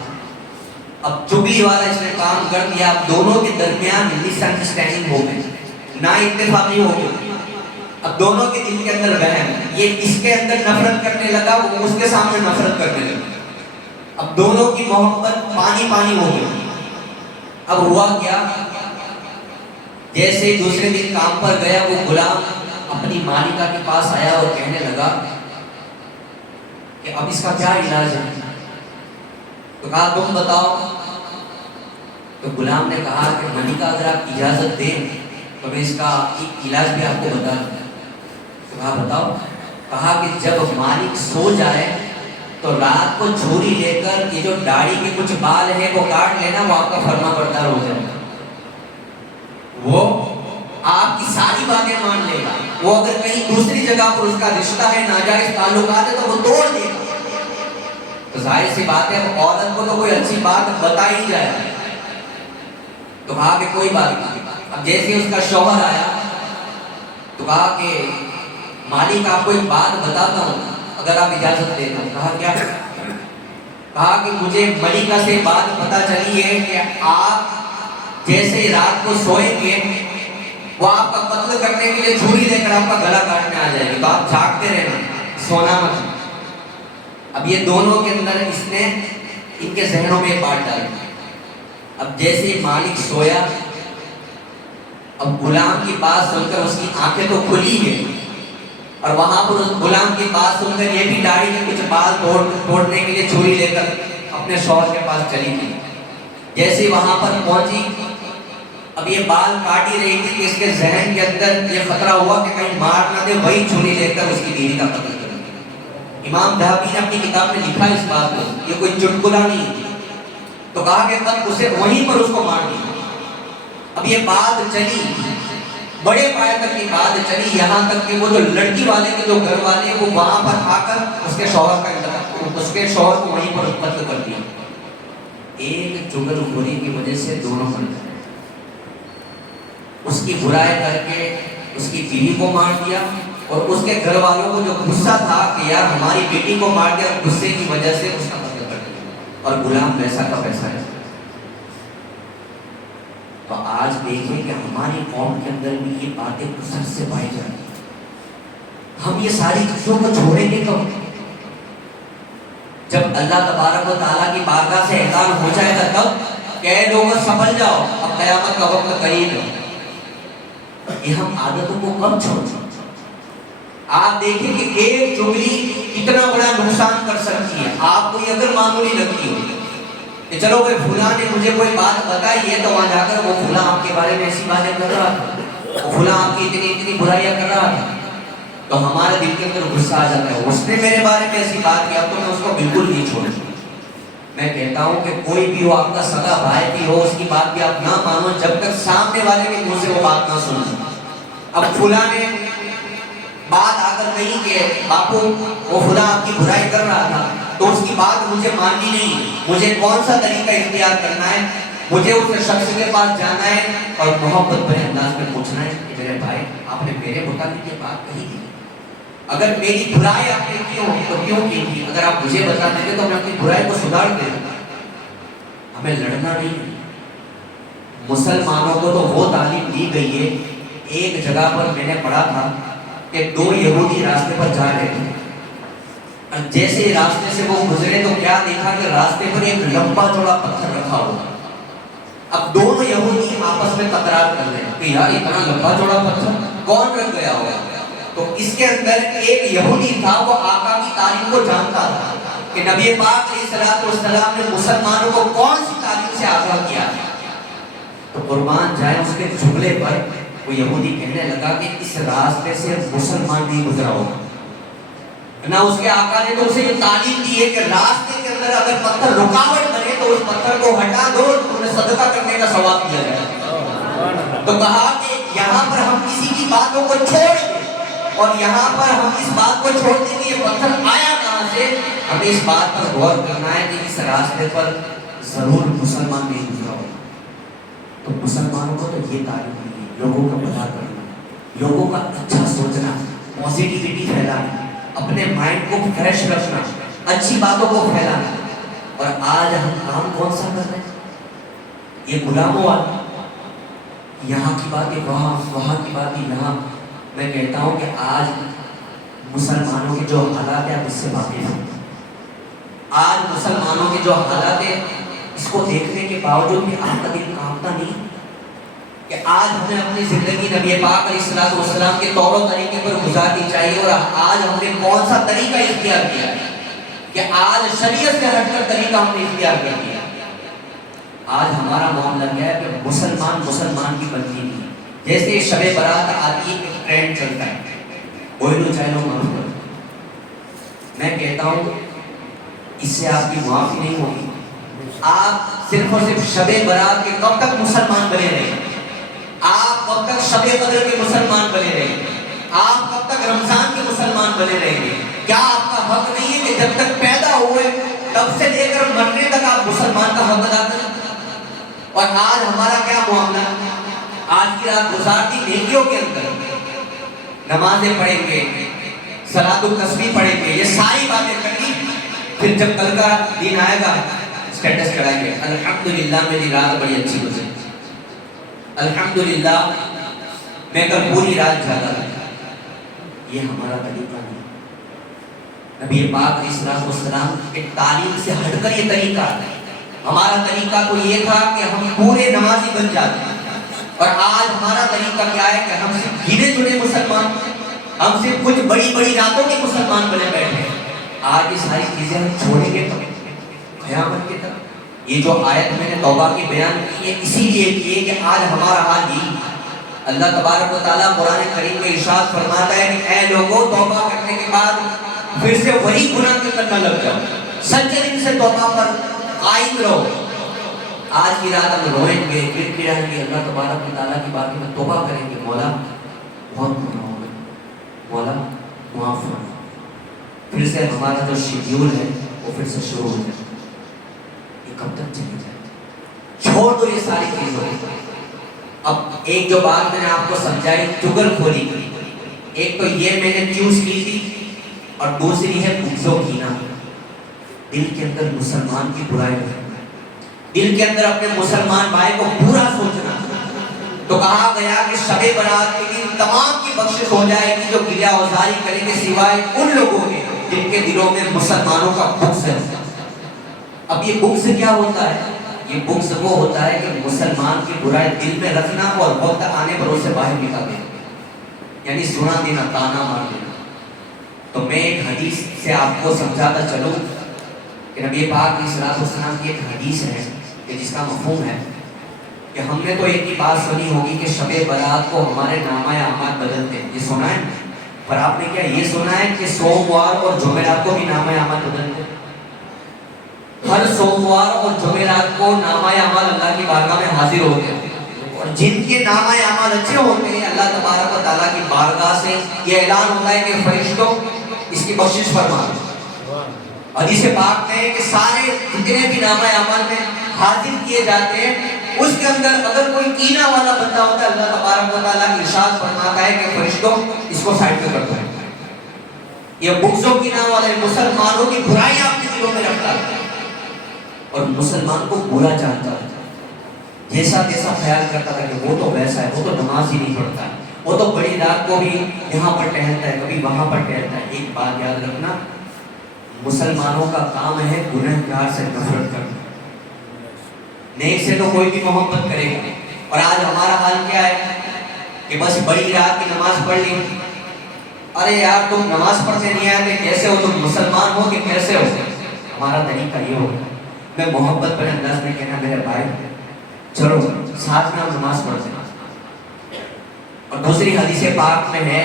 اب چغلی والا اس نے کام کر دیا، اب دونوں کے درمیان مس انڈرسٹینڈنگ ہو گئی، نا اتفاقی ہو گئی۔ اب دونوں کے دل کے اندر وہم، یہ اس کے اندر نفرت کرنے لگا، وہ اس کے سامنے نفرت کرنے لگا۔ اب دونوں کی محبت پانی پانی ہو گئی۔ اب ہوا کیا، جیسے دوسرے دن کام پر گیا، وہ غلام اپنی مالکہ کے پاس آیا اور کہنے لگا کہ اب اس کا کیا علاج ہے؟ تو کہا تم بتاؤ۔ تو غلام نے کہا کہ ملکہ اگر آپ اجازت دیں تو میں اس کا ایک علاج بھی آپ کو بتا دوں۔ تو کہا بتاؤ۔ کہا کہ جب مالک سو جائے تو رات کو چھری لے کر یہ جو داڑھی کے کچھ بال ہیں وہ کاٹ لینا، وہ آپ کا فرما بردار ہو جائے گا، وہ آپ کی ساری باتیں مان لے گا۔ وہ اگر کہیں دوسری جگہ پر اس کا رشتہ ہے، ناجائز تعلقات ہے، تو وہ توڑ دے گا۔ تو ظاہر سی بات ہے وہ عورت کو تو کوئی اچھی بات بتا ہی جائے۔ تو کہا کہ کوئی بات نہیں۔ اب جیسے اس کا شوہر آیا تو کہا کہ مالک آپ کو ایک بات بتاتا ہوں اگر آپ اجازت دیں۔ کہا کیا؟ کہا کہ مجھے ملکہ سے بات پتہ چلی ہے کہ آپ جیسے رات کو سوئیں گے وہ آپ کا قتل کرنے کے لیے چھری لے کر آپ کا گلا کاٹنے آ جائے گی، تو آپ جاگتے رہنا، سونا مت۔ اب یہ دونوں کے اندر اس نے ان کے ذہنوں میں بات ڈالی۔ اب جیسے مالک سویا، اب غلام کی بات سن کر اس کی آنکھیں تو کھلی ہیں، اور وہاں پر اس غلام کی بات سن کر یہ بھی داڑھی کے کچھ بال توڑنے کے لیے چھری لے کر اپنے شوہر کے پاس چلی گئی۔ جیسے وہاں پر پہنچی اب یہ بال کاٹ ہی رہی تھی کہ اس کے ذہن کے اندر یہ خطرہ ہوا کہ کہیں مار نہ دے، وہی چھری لے کر اس کی بیوی کا قتل کر دیا۔ امام ذہبی نے اپنی کتاب میں لکھا اس بات کو، یہ کوئی چٹکلا نہیں ہے۔ تو کہا کہ اب اسے وہیں پر اس کو مار دیا۔ اب یہ بات چلی، بڑے پائے تک کی بات چلی، یہاں تک کہ وہ جو لڑکی والے کے جو گھر والے وہ وہاں پر آ کر اس کے شوہر کا انتقال، اس کے شوہر کو وہیں پر قتل کر دیا۔ ایک چغل خوری کی وجہ سے دونوں مر گئے۔ اس کی برائی کر کے اس کی بیوی کو مار دیا، اور اس کے گھر والوں کو جو غصہ تھا کہ یار ہماری بیٹی کو مار دیا، غصے کی وجہ سے اس کا قتل کر دیا، اور غلام پیسہ کا پیسہ ہے۔ تو آج دیکھیں کہ ہماری قوم کے اندر بھی یہ باتیں کثرت سے پائی جاتی ہیں۔ ہم یہ ساری چیزوں کو چھوڑیں گے کب؟ جب اللہ تبارک و تعالیٰ کی بارگاہ سے اعلان ہو جائے گا تب کہ اے لوگوں سنبھل جاؤ، اب قیامت کا وقت قریب ہے۔ یہ ہم عادتوں کو کب چھوڑیں؟ آپ دیکھیں کہ ایک چغلی کتنا بڑا نقصان کر سکتی ہے۔ آپ کو یہ اگر معمولی لگتی ہو کہ چلو بھائی فلاں نے مجھے کوئی بات بتائی ہے، تو وہاں جا کر وہ فلاں آپ کے بارے میں ایسی باتیں کر رہا تھا، وہ فلاں آپ کی اتنی برائیاں کر رہا تھا، تو ہمارے دل کے اندر غصہ آ جاتا ہے، اس نے میرے بارے میں ایسی بات کیا تو میں اس کو بالکل نہیں چھوڑوں۔ میں کہتا ہوں کہ کوئی بھی ہو، آپ کا سگا بھائی بھی ہو، اس کی بات بھی آپ نہ مانو جب تک سامنے والے کے منہ سے وہ بات نہ سنو۔ اب فلاں نے بات آ کر کہی کہ باپو وہ فلاں آپ کی برائی کر رہا تھا، تو اس کی بات مجھے ماننی نہیں، مجھے کون سا طریقہ اختیار کرنا ہے، مجھے اس شخص کے پاس جانا ہے اور محبت بھرے انداز میں پوچھنا ہے کہ میرے بھائی آپ نے میرے متعلق یہ بات کہی تھی، اگر میری برائی آپ نے کی ہو تو کیوں کی تھی؟ اگر آپ مجھے بتا دیں گے تو میں اپنی برائی کو سدھار دے دوں۔ ہمیں لڑنا نہیں۔ مسلمانوں کو تو وہ تعلیم دی گئی ہے، ایک جگہ پر میں نے پڑھا تھا کہ دو یہودی راستے پر جا رہے تھے، اور جیسے راستے سے وہ گزرے تو کیا دیکھا کہ راستے پر ایک لمبا چوڑا پتھر رکھا ہوا۔ اب دونوں یہودی آپس میں تکرار کر رہے ہیں کہ یار اتنا لمبا چوڑا پتھر کون رکھ گیا ہوگا؟ تو اس کے اندر ایک یہودی تھا، وہ آقا کی تعلیم کو جانتا تھا کہ نبی پاک علیہ الصلوۃ والسلام نے مسلمانوں کو کون سی تعلیم سے آگاہ کیا۔ تو قربان جائے اس کے جملے پر وہ یہودی کہنے لگا کہ اس راستے سے مسلمان نہیں گزرا ہوگا، نہ اس کے آقا نے تو اسے یہ تعلیم دی ہے کہ راستے کے اندر اگر پتھر رکاوٹ بنے تو اس پتھر کو ہٹا دو، تمہیں صدقہ کرنے کا ثواب دیا جائے۔ تو کہا کہ یہاں پر ہم کسی کی باتوں کو چھوڑ دیں، اور یہاں پر ہم اس بات کو چھوڑ دیں کہ یہ پتھر آیا کہاں سے، ہمیں اس بات پر غور کرنا ہے کہ اس راستے پر ضرور مسلمان نہیں گزرا ہوگا۔ تو مسلمانوں کو تو یہ تعلیم دی ہے، لوگوں کا بھلا کرنا، لوگوں کا اچھا سوچنا، پازیٹیوٹی پھیلانا، اپنے مائنڈ کو فریش رکھنا، اچھی باتوں کو پھیلانا۔ اور آج ہم کام کون سا کر رہے ہیں؟ یہ غلاموں والا، یہاں کی باتیں وہاں، وہاں کی باتیں یہاں۔ میں کہتا ہوں کہ آج مسلمانوں کے جو حالات ہیں آپ اس سے واقف ہیں۔ آج مسلمانوں کے جو حالات ہیں اس کو دیکھنے کے باوجود بھی آپ کا دل کانپتا نہیں کہ آج ہمیں اپنی زندگی نبی پاک علیہ الصلوۃ والسلام کے طور و طریقے پر گزارنی چاہیے، اور آج ہم نے کون سا طریقہ اختیار کیا ہے کہ آج شریعت سے ہٹ کر طریقہ ہم نے اختیار کر لیا۔ آج ہمارا معاملہ کیا ہے کہ مسلمان کی بنتی نہیں، جیسے شب برات آتی ہے ایک ٹرینڈ چلتا ہے، بوئلو چائلو معروف۔ میں کہتا ہوں اس سے آپ کی معافی نہیں ہوگی۔ آپ صرف اور صرف شب برات کے کب تک مسلمان بنے رہے، آپ کب تک شب قدر کے مسلمان بنے رہے، آپ کب تک رمضان کے مسلمان بنے رہیں گے؟ کیا آپ کا حق نہیں ہے کہ جب تک پیدا ہوئے تب سے لے کر مرنے تک آپ مسلمان کا حق ادا کریں؟ اور آج ہمارا کیا معاملہ؟ آج کی رات گزارتی نیکیوں کے اندر نمازیں پڑھیں گے، صلاۃ التسبیح پڑھیں گے، یہ ساری باتیں کرنی، پھر جب کل کا دن آئے گا اسٹیٹس چڑھائیں گے الحمدللہ میری رات بڑی اچھی گزری، الحمدللہ میں کل پوری رات جاگا رہا۔ یہ ہمارا طریقہ نہیں۔ نبی پاک علیہ الصلوۃ والسلام کے تعلیم سے ہٹ کر یہ طریقہ ہے۔ ہمارا طریقہ تو یہ تھا کہ ہم پورے نمازی بن جاتے ہیں، اور آج ہمارا طریقہ کیا ہے کہ ہم صرف گنے چنے مسلمان، ہم صرف کچھ بڑی بڑی راتوں کے مسلمان بنے بیٹھے ہیں۔ آج یہ ساری چیزیں ہم چھوڑیں گے تو قیامت کی طرف یہ جو آیت میں نے توبہ کی بیان کی ہے اسی لیے کی ہے کہ آج ہمارا حال یہی ہے۔ اللہ تبارک و تعالیٰ قرآن کریم میں ارشاد فرماتا ہے کہ اے لوگوں توبہ کرنے کے بعد پھر سے وہی گناہ کے کرنا لگ جاؤ، سچے دل سے توبہ پر قائم رہو۔ آج کی رات ہم روئیں گے، گڑگڑائیں گے، اللہ تبارک و تعالیٰ کی باتوں میں توبہ کریں گے، مولا بہت گناہ ہو گئے، مولا معاف فرما۔ پھر سے ہمارا جو شیڈیول ہے وہ پھر سے شروع ہو جائے۔ یہ کب تک چلی جائے؟ چھوڑ دو یہ ساری چیزیں۔ اب ایک جو بات میں نے آپ کو سمجھائی چغل خوری کی، ایک تو یہ میں نے چوز کی تھی، اور دوسری ہے بغض و کینہ، دل کے اندر مسلمان کی برائی رکھنا، دل کے اندر اپنے مسلمان بھائی کو برا سوچنا۔ تو کہا گیا کہ شب برات کے دن تمام کی بخشش ہو جائے گی جو گریہ اوزاری کریں گے سوائے ان لوگوں کے جن کے دلوں میں مسلمانوں کا بغض ہے۔ اب یہ بغض کیا ہوتا ہے؟ یہ بغض وہ ہوتا ہے کہ مسلمان کی برائی دل میں رکھنا اور وقت آنے پر اسے باہر نکال دینا، یعنی سنا دینا، تانا مار دینا۔ تو میں ایک حدیث سے آپ کو سمجھاتا چلوں کہ نبی پاک علیہ الصلوۃ والسلام کی ایک حدیث ہے کہ جس کا مفہوم ہے کہ ہم نے تو ایک ہی بات سنی ہوگی کہ شب برات کو ہمارے نامہ اعمال بدلتے ہیں، یہ سنا ہے، پر آپ نے کیا یہ سنا ہے کہ سوموار اور جمعرات کو بھی نامہ اعمال بدلتے ہیں؟ ہر سوموار اور جمعرات کو نامہ اعمال اللہ کی بارگاہ میں حاضر ہوتے ہیں، اور جن کے نامہ اعمال اچھے ہوتے ہیں اللہ تبارک و تعالیٰ کی بارگاہ سے یہ اعلان ہوتا ہے کہ فرشتوں اس کی بخشش فرما۔ حدیث پاک میں کہ سارے جتنے بھی نامہ اعمال میں حاضر کیے جاتے ہیں اس کے اندر اگر کوئی کینہ والا بندہ ہوتا ہے اللہ تبارک و تعالیٰ ارشاد فرماتا ہے کہ فرشتوں اس کو سائڈ پہ کر دو، یہ بغض و کینہ والے مسلمانوں کی برائی آپ کے دلوں میں رکھتا ہے اور مسلمان کو برا جانتا ہے، جیسا جیسا خیال کرتا تھا کہ وہ تو ویسا ہے، وہ تو نماز ہی نہیں پڑھتا ہے، وہ تو بڑی رات کو بھی یہاں پر ٹہلتا ہے، کبھی وہاں پر ٹہلتا ہے۔ ایک بات یاد رکھنا، مسلمانوں کا کام ہے گنہگار سے نفرت کرنا، نیک سے تو کوئی بھی محبت کرے گا۔ اور آج ہمارا حال کیا ہے کہ بس بڑی رات کی نماز پڑھ لی، ارے یار تم نماز پڑھنے نہیں آئے کیسے ہو، تم مسلمان ہو کہ کیسے ہو؟ ہمارا طریقہ یہ ہوگا، میں محبت پر انداز میں کہنا میرے بھائی چلو ساتھ میں ہم نماز پڑھتے ہیں۔ اور دوسری حدیث پاک میں ہے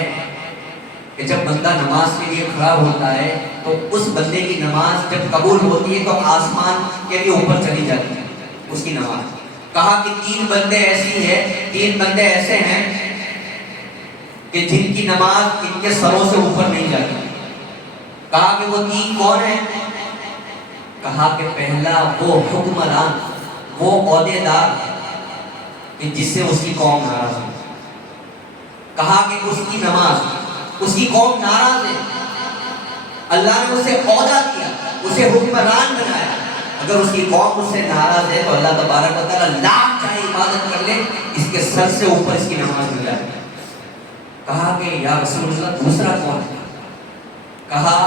کہ جب بندہ نماز کے لیے کھڑا ہوتا ہے تو اس بندے کی نماز جب قبول ہوتی ہے تو آسمان کے بھی اوپر چلی جاتی ہے اس کی نماز۔ کہا کہ تین بندے ایسے ہیں کہ جن کی نماز ان کے سروں سے اوپر نہیں جاتی۔ کہا کہ وہ تین کون ہیں؟ کہا کہ پہلا وہ حکمران، وہ عہدیدار کہ جس سے اس کی قوم ناراض ہے۔ کہا کہ اس کی نماز، اس کی قوم ناراض ہے، اللہ نے اسے عہدہ دیا، اسے حکمران بنایا، اگر اس کی قوم اس سے ناراض ہے تو اللہ تبارک و تعالیٰ لاکھ چاہے عبادت کر لے اس کے سر سے اوپر اس کی نماز مل جائے۔ کہا کہ یا رسول اللہ دوسرا کون ہے؟ کہا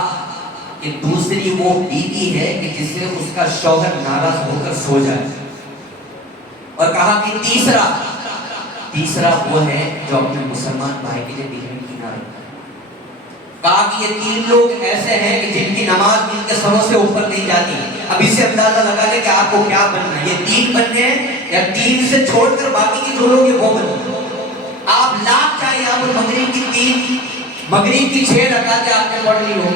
کہ دوسری وہ بیوی ہے کہ جس سے اس کا شوہر ناراض ہو کر سو جائے۔ اور کہا کہ تیسرا وہ ہے جو اپنے مسلمان بھائی کے لیے دل میں کینہ رکھتا ہے۔ کہا کہ یہ تین لوگ ایسے ہیں کہ جن کی نماز ان کے سروں سے اوپر نہیں جاتی۔ اب اس سے اندازہ لگا لے کہ آپ کو کیا بننا ہے، یہ تین بننے ہیں یا تین سے چھوڑ کر باقی کی جو لوگ وہ بننا۔ آپ لاکھ چاہے یہاں پر مغرب کی 3 مغرب کی 6 رکعتیں آپ نے پڑھ لی ہو،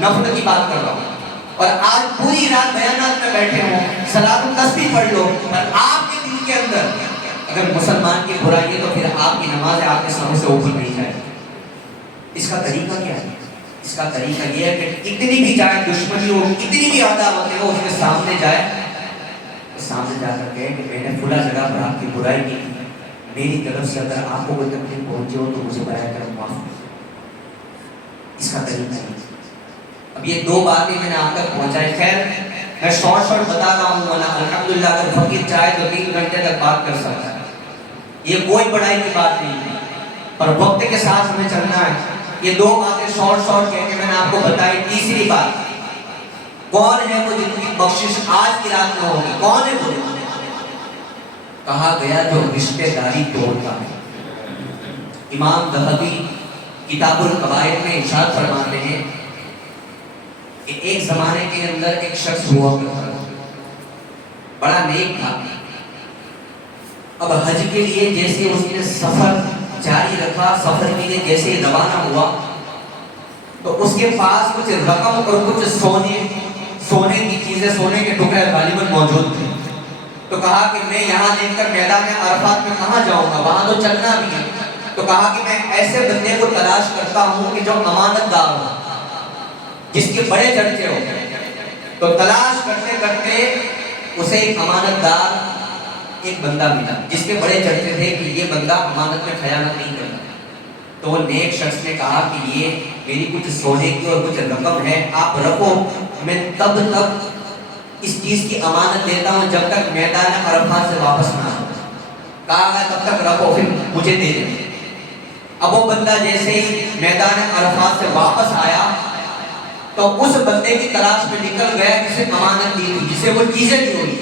نفل کی بات کر رہا ہوں، اور آج پوری رات بیانات میں بیٹھے ہوں، صلاۃ التسبیح پڑھ لو، پر آپ کے دل کے اندر اگر مسلمان کی برائی ہے تو پھر آپ کی نماز آپ کے سامنے سے اوپر نہیں جائے۔ اس کا طریقہ کیا ہے؟ اس کا طریقہ یہ ہے کہ کتنی بھی چاہے دشمنی ہو، کتنی بھی عداوتیں ہو، اس کے سامنے جائے، سامنے جا کر کہے کہ میں نے فلاں جگہ پر آپ کی برائی کی، میری طرف سے اگر آپ کو کوئی تکلیف پہنچے ہو تو مجھے براہ کرم معاف کرو۔ اس کا طریقہ ہے۔ اب یہ 2 باتیں میں نے آپ تک پہنچائی۔ خیر میں شارٹ بتا رہا ہوں، الحمدللہ اگر فقیر چاہے تو 3 گھنٹے تک بات کر سکتا ہے، یہ کوئی بڑائی کی بات نہیں ہے، پر وقت کے ساتھ ہمیں چلنا ہے۔ یہ 2 باتیں شارٹ کہہ کے میں نے آپ کو بتائی۔ تیسری بات، کون ہے وہ جن کی بخشش آج کی رات میں ہوگی؟ کون ہے وہ؟ کہا گیا جو رشتہ داری توڑتا ہے۔ امام ذہبی کتاب القواعد میں ارشاد فرماتے ہیں کہ ایک زمانے کے اندر ایک شخص ہوا کرتا تھا، بڑا نیک تھا. اب حج کے لیے جیسے اس نے سفر جاری رکھا, سفر کے لیے جیسے روانہ ہوا, تو اس کے پاس کچھ رقم اور کچھ سونے کی چیزیں, سونے کے ٹکڑے غالباً موجود تھے. تو کہا کہ میں یہاں دیکھ کر میدان عرفات میں کہاں جاؤں گا, وہاں تو چلنا بھی ہے. تو کہا کہ میں ایسے بندے کو تلاش کرتا ہوں کہ جو امانت دار ہو, جس کے بڑے چرچے ہو. تو تلاش کرتے کرتے اسے ایک امانت دار ایک بندہ ملا جس کے بڑے چرچے تھے کہ یہ بندہ امانت میں خیانت نہیں کرتا. تو وہ نیک شخص نے کہا کہ یہ میری کچھ سونے کی اور کچھ رقم ہے, آپ رکھو, میں تب تک اس چیز کی امانت دیتا ہوں جب تک میدان عرفات سے واپس نہ آؤں. کہا میں تب تک رکھو, پھر مجھے دے دیں. اب وہ بندہ جیسے ہی میدان عرفات سے واپس آیا تو اس بندے کی تلاش میں نکل گیا جسے امانت دی تھی, جسے وہ چیزیں دی ہوئی.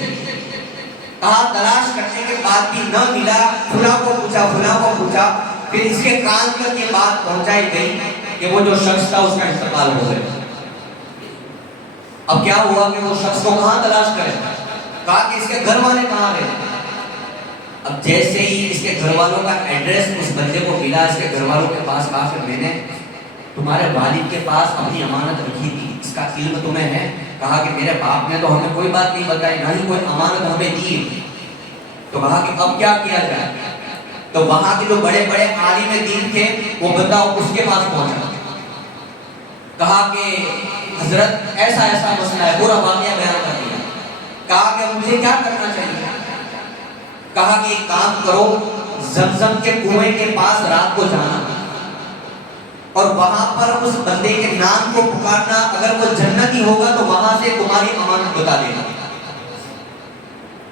کہا تلاش کرنے کے بعد بھی نہ ملا, فلاں کو پوچھا, فلاں کو پوچھا, پھر اس کے کان تک یہ بات پہنچائی گئی کہ وہ جو شخص تھا اس کا انتقال ہو گیا. اب کیا ہوا کہ وہ شخص کو کہاں تلاش کرے؟ کہا کہ اس کے گھر والے کہاں رہے. اب جیسے ہی اس کے گھر والوں کا ایڈریس اس بندے کو ملا, اس کے گھر والوں کے پاس کہا کہ میں نے تمہارے والد کے پاس اپنی امانت رکھی تھی, اس کا علم تمہیں ہے؟ کہا کہ میرے باپ نے تو ہمیں کوئی بات نہیں بتائی, نہ ہی کوئی امانت ہمیں دی. تو کہا کہ اب کیا کیا جائے؟ تو وہاں کے جو بڑے بڑے عالم دین تھے وہ بندہ اس کے پاس پہنچا. کہا کہ حضرت ایسا ایسا مسئلہ ہے, پورا واقعہ بیان کر دیا. کہا کہ مجھے کیا کرنا چاہیے؟ کہا کہ ایک کام کرو, زمزم کے کنویں کے پاس رات کو جانا اور وہاں پر اس بندے کے نام کو پکارنا, اگر وہ جنتی ہوگا تو وہاں سے تمہاری امانت بتا دینا.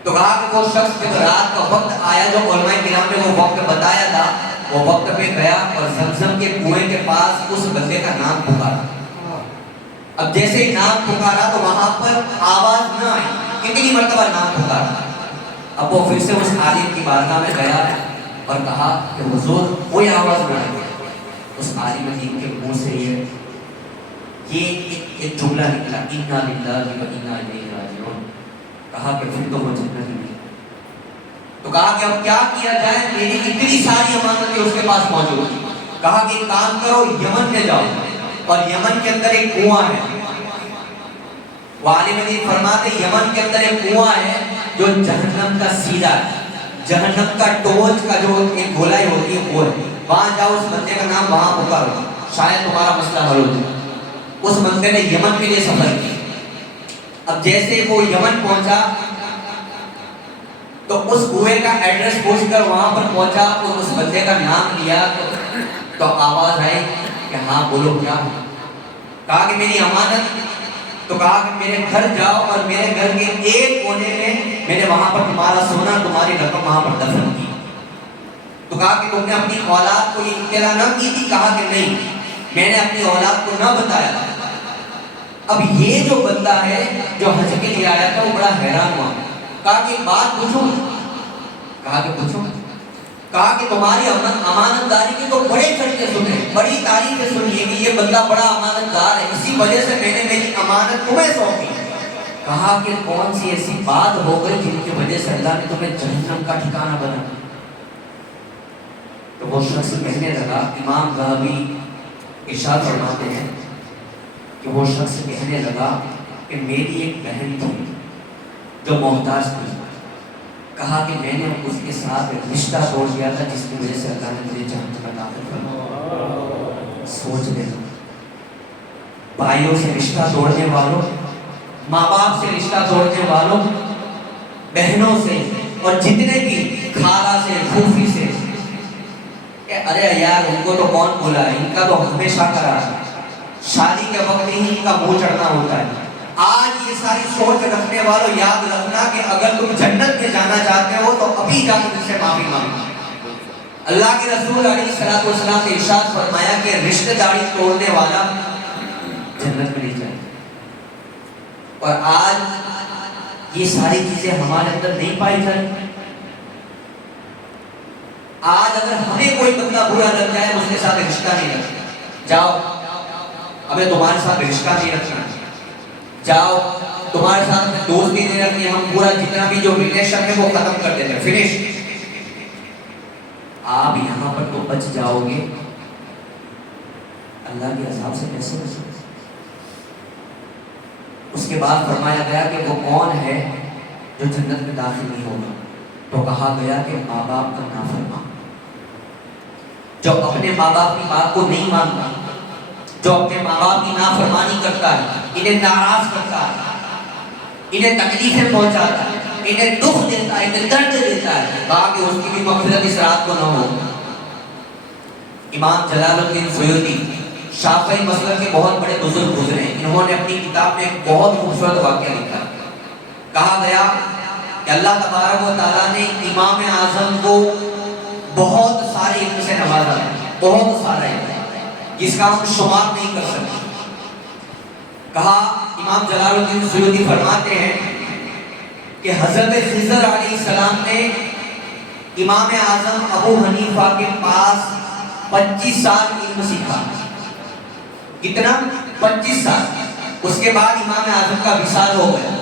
تو کہا کہ وہ شخص جب رات کا وقت آیا, جو علماء کرام نے وہ وقت بتایا تھا, وہ وقت پہ گیا اور زمزم کے کنویں کے پاس اس بندے کا نام پکارا. اب جیسے ہی نام پکارا تو وہاں پر آواز نہ آئی, کتنی مرتبہ نام پکارا. اب وہ پھر سے اس عالم کی بارگاہ میں گیا اور کہا کہ حضور کوئی آواز نہ آئی. اس عالم دین کے منہ سے یہ ایک جملہ نکلا, انا للہ و انا الیہ راجعون. کہا کہ پھر تو وہ جنت میں. تو کہا کہ اب کیا کیا جائے, میری اتنی ساری امانتیں اس کے پاس موجود ہیں. کہا کہ ایک کام کرو, یمن میں جاؤ اور یمن کے اندر ایک کنواں ہے. وہ عالم دین فرماتے یمن کے اندر ایک کنواں ہے جو جہنم کا سیدھا ہے, جہنم کا ٹوچ کا جو ایک گولائی ہوتی ہے وہ ہے. وہاں جاؤ, اس بندے کا نام وہاں پکارو, شاید تمہارا مسئلہ حل ہو جائے. اس بندے نے یمن کے لیے سفر کیا. اب جیسے وہ یمن پہنچا تو اس کنویں کا ایڈریس پوچھ کر وہاں پر پہنچا اور اس بندے کا نام لیا تو آواز آئی کہ ہاں بولو کیا. کہا کہ میری امانت. تو کہا کہ میرے گھر جاؤ اور میرے گھر کے ایک کونے میں نے وہاں پر تمہارا سونا, تمہاری رقم وہاں پر دفن کی. تو کہا کہ تم نے اپنی اولاد کو یہ اطلاع نہ کی تھی؟ کہا کہ نہیں, میں نے اپنی اولاد کو نہ بتایا. اب یہ جو بندہ ہے جو حج کے لیے آیا تھا وہ بڑا حیران ہوا. کہا کہ ایک بات پوچھوں؟ کہا کہ پوچھو. کہا کہ تمہاری امانت داری کی تو بڑے چرچے سنے, بڑی تعریفیں سنی ہے کہ یہ بندہ بڑا امانت دار ہے, اسی وجہ سے میں نے میری امانت تمہیں سونپی. کہا کہ کون سی ایسی بات ہو گئی جن کی وجہ سے اللہ نے تمہیں جہنم کا ٹھکانہ بنا؟ تو وہ شخص کہنے لگا, امام ذہبی ارشاد فرماتے ہیں کہ وہ شخص کہنے لگا کہ میری ایک بہن تھی جو محتاج تھی. کہا کہ میں نے اس کے ساتھ رشتہ توڑ دیا تھا جس کی وجہ سے اللہ نے مجھے جہنم میں داخل فرمایا. سوچ لینا, بھائیوں سے رشتہ توڑنے والوں, ماں باپ سے رشتہ توڑنے والوں, بہنوں سے اور جتنے بھی خالہ سے, پھوپھی سے, کہ ارے یار ان کو تو کون بولا ہے, ان کا تو ہمیشہ کرا ہے, شادی کے وقت ہی ان کا منہ چڑھنا ہوتا ہے. آج یہ ساری سوچ رکھنے والوں یاد رکھنا کہ اگر تم جنت میں جانا چاہتے ہو تو ابھی جا کر ان سے معافی مانگو. اللہ کے رسول علیہ الصلوۃ والسلام نے ارشاد فرمایا کہ رشتہ داری توڑنے والا جنت میں نہیں جائے. اور آج یہ ساری چیزیں ہمارے اندر نہیں پائی جائیں. آج اگر ہمیں کوئی بندہ برا لگ جائے اس کے ساتھ رشتہ نہیں رکھنا. جاؤ, ابے تمہارے ساتھ رشتہ نہیں رکھنا, جاؤ تمہارے ساتھ میں دوستی نہیں رکھنی, ہم پورا جتنا بھی جو ریلیشن ہے وہ ختم کر دیتے ہیں, فنش. آپ یہاں پر تو بچ جاؤ گے, اللہ کے عذاب سے کیسے بچو گے؟ اس کے بعد فرمایا گیا کہ وہ کون ہے جو جنت میں داخل نہیں ہوگا؟ تو کہا گیا کہ ماں باپ کا نافرمان, جو اپنے ماں باپ کی بات کو نہیں مانتا, جو اپنے ماں باپ کی نافرمانی کرتا ہے, انہیں ناراض کرتا ہے, انہیں تکلیفیں پہنچاتا ہے, انہیں دکھ دیتا ہے, انہیں درد دیتا ہے, کہا کہ اس کی بھی مغفرت اس رات کو نہ ہو. امام جلال الدین سیوطی شافعی مسلک کے بہت بڑے بزرگ گزرے ہیں. انہوں نے اپنی کتاب میں ایک بہت خوبصورت واقعہ لکھا. کہا گیا کہ اللہ تبارک و تعالیٰ نے امام اعظم کو بہت سارے علم سے نوازا ہے, بہت سارا علم جس کا ہم شمار نہیں کر سکتے. کہا امام جلال الدین سیوطی فرماتے ہیں کہ حضرت خضر علیہ السلام نے امام اعظم ابو حنیفہ کے پاس 25 سال علم سیکھا. کتنا؟ 25 سال. اس کے بعد امام اعظم کا وصال ہو گیا.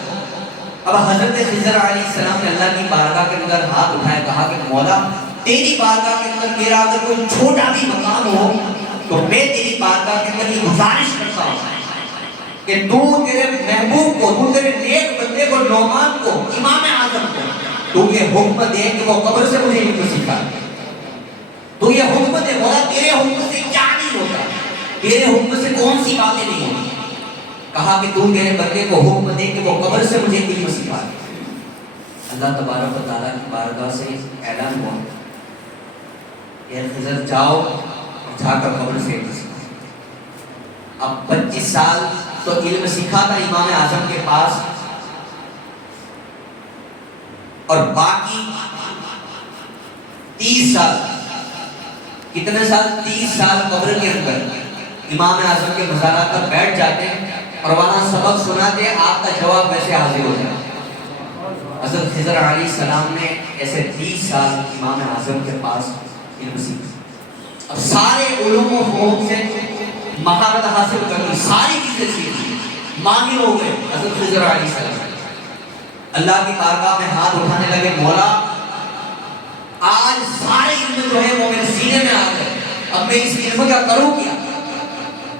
اب حضرت خضر علیہ السلام نے اللہ کی بارگاہ کے اندر ہاتھ اٹھائے, کہا کہ مولا تیری بارگاہ کے اندر میرا اگر کوئی چھوٹا بھی مقام ہو تو میں تیری بارگاہ کے اندر یہ گزارش کرتا ہوں کہ تو تیرے محبوب کو, تو تیرے نیک بندے کو, نعمان کو, امام اعظم کو تو یہ حکم دے کہ وہ قبر سے مجھے علم سکھائے. تو یہ حکم دے مولا, تیرے حکم سے کیا نہیں ہوتا, تیرے حکم سے کون سی باتیں نہیں ہوتی. کہا کہ تو میرے بندے کو حکم دے کہ وہ قبر سے مجھے علم سکھائے. اللہ تبارک و تعالیٰ کی بارگاہ سے اعلان ہوا, اے خضر جاؤ اور جا کر قبر سے علم سکھاؤ. اب 25 سال تو علم سیکھا تھا امام اعظم کے پاس, اور باقی 30 سال, کتنے سال؟ 30 سال قبر کے اندر امام اعظم کے مزارات پر بیٹھ جاتے اور وہاں سبق سناتے, آپ کا جواب ویسے حاضر ہو جائے. حضرت خضر علیہ السلام نے ایسے 30 سال امام اعظم کے پاس علم سیکھا. اب سارے علوم و فنون سے مہارت حاصل کر لی, ساری چیزیں سیکھی, ماہر ہو گئے حضرت خضر علیہ السلام. اللہ کی بارگاہ میں ہاتھ اٹھانے لگے, مولا آج سارے علم جو ہے وہ میرے سینے میں آ گئے, اب میں اس علم کا کروں کیا؟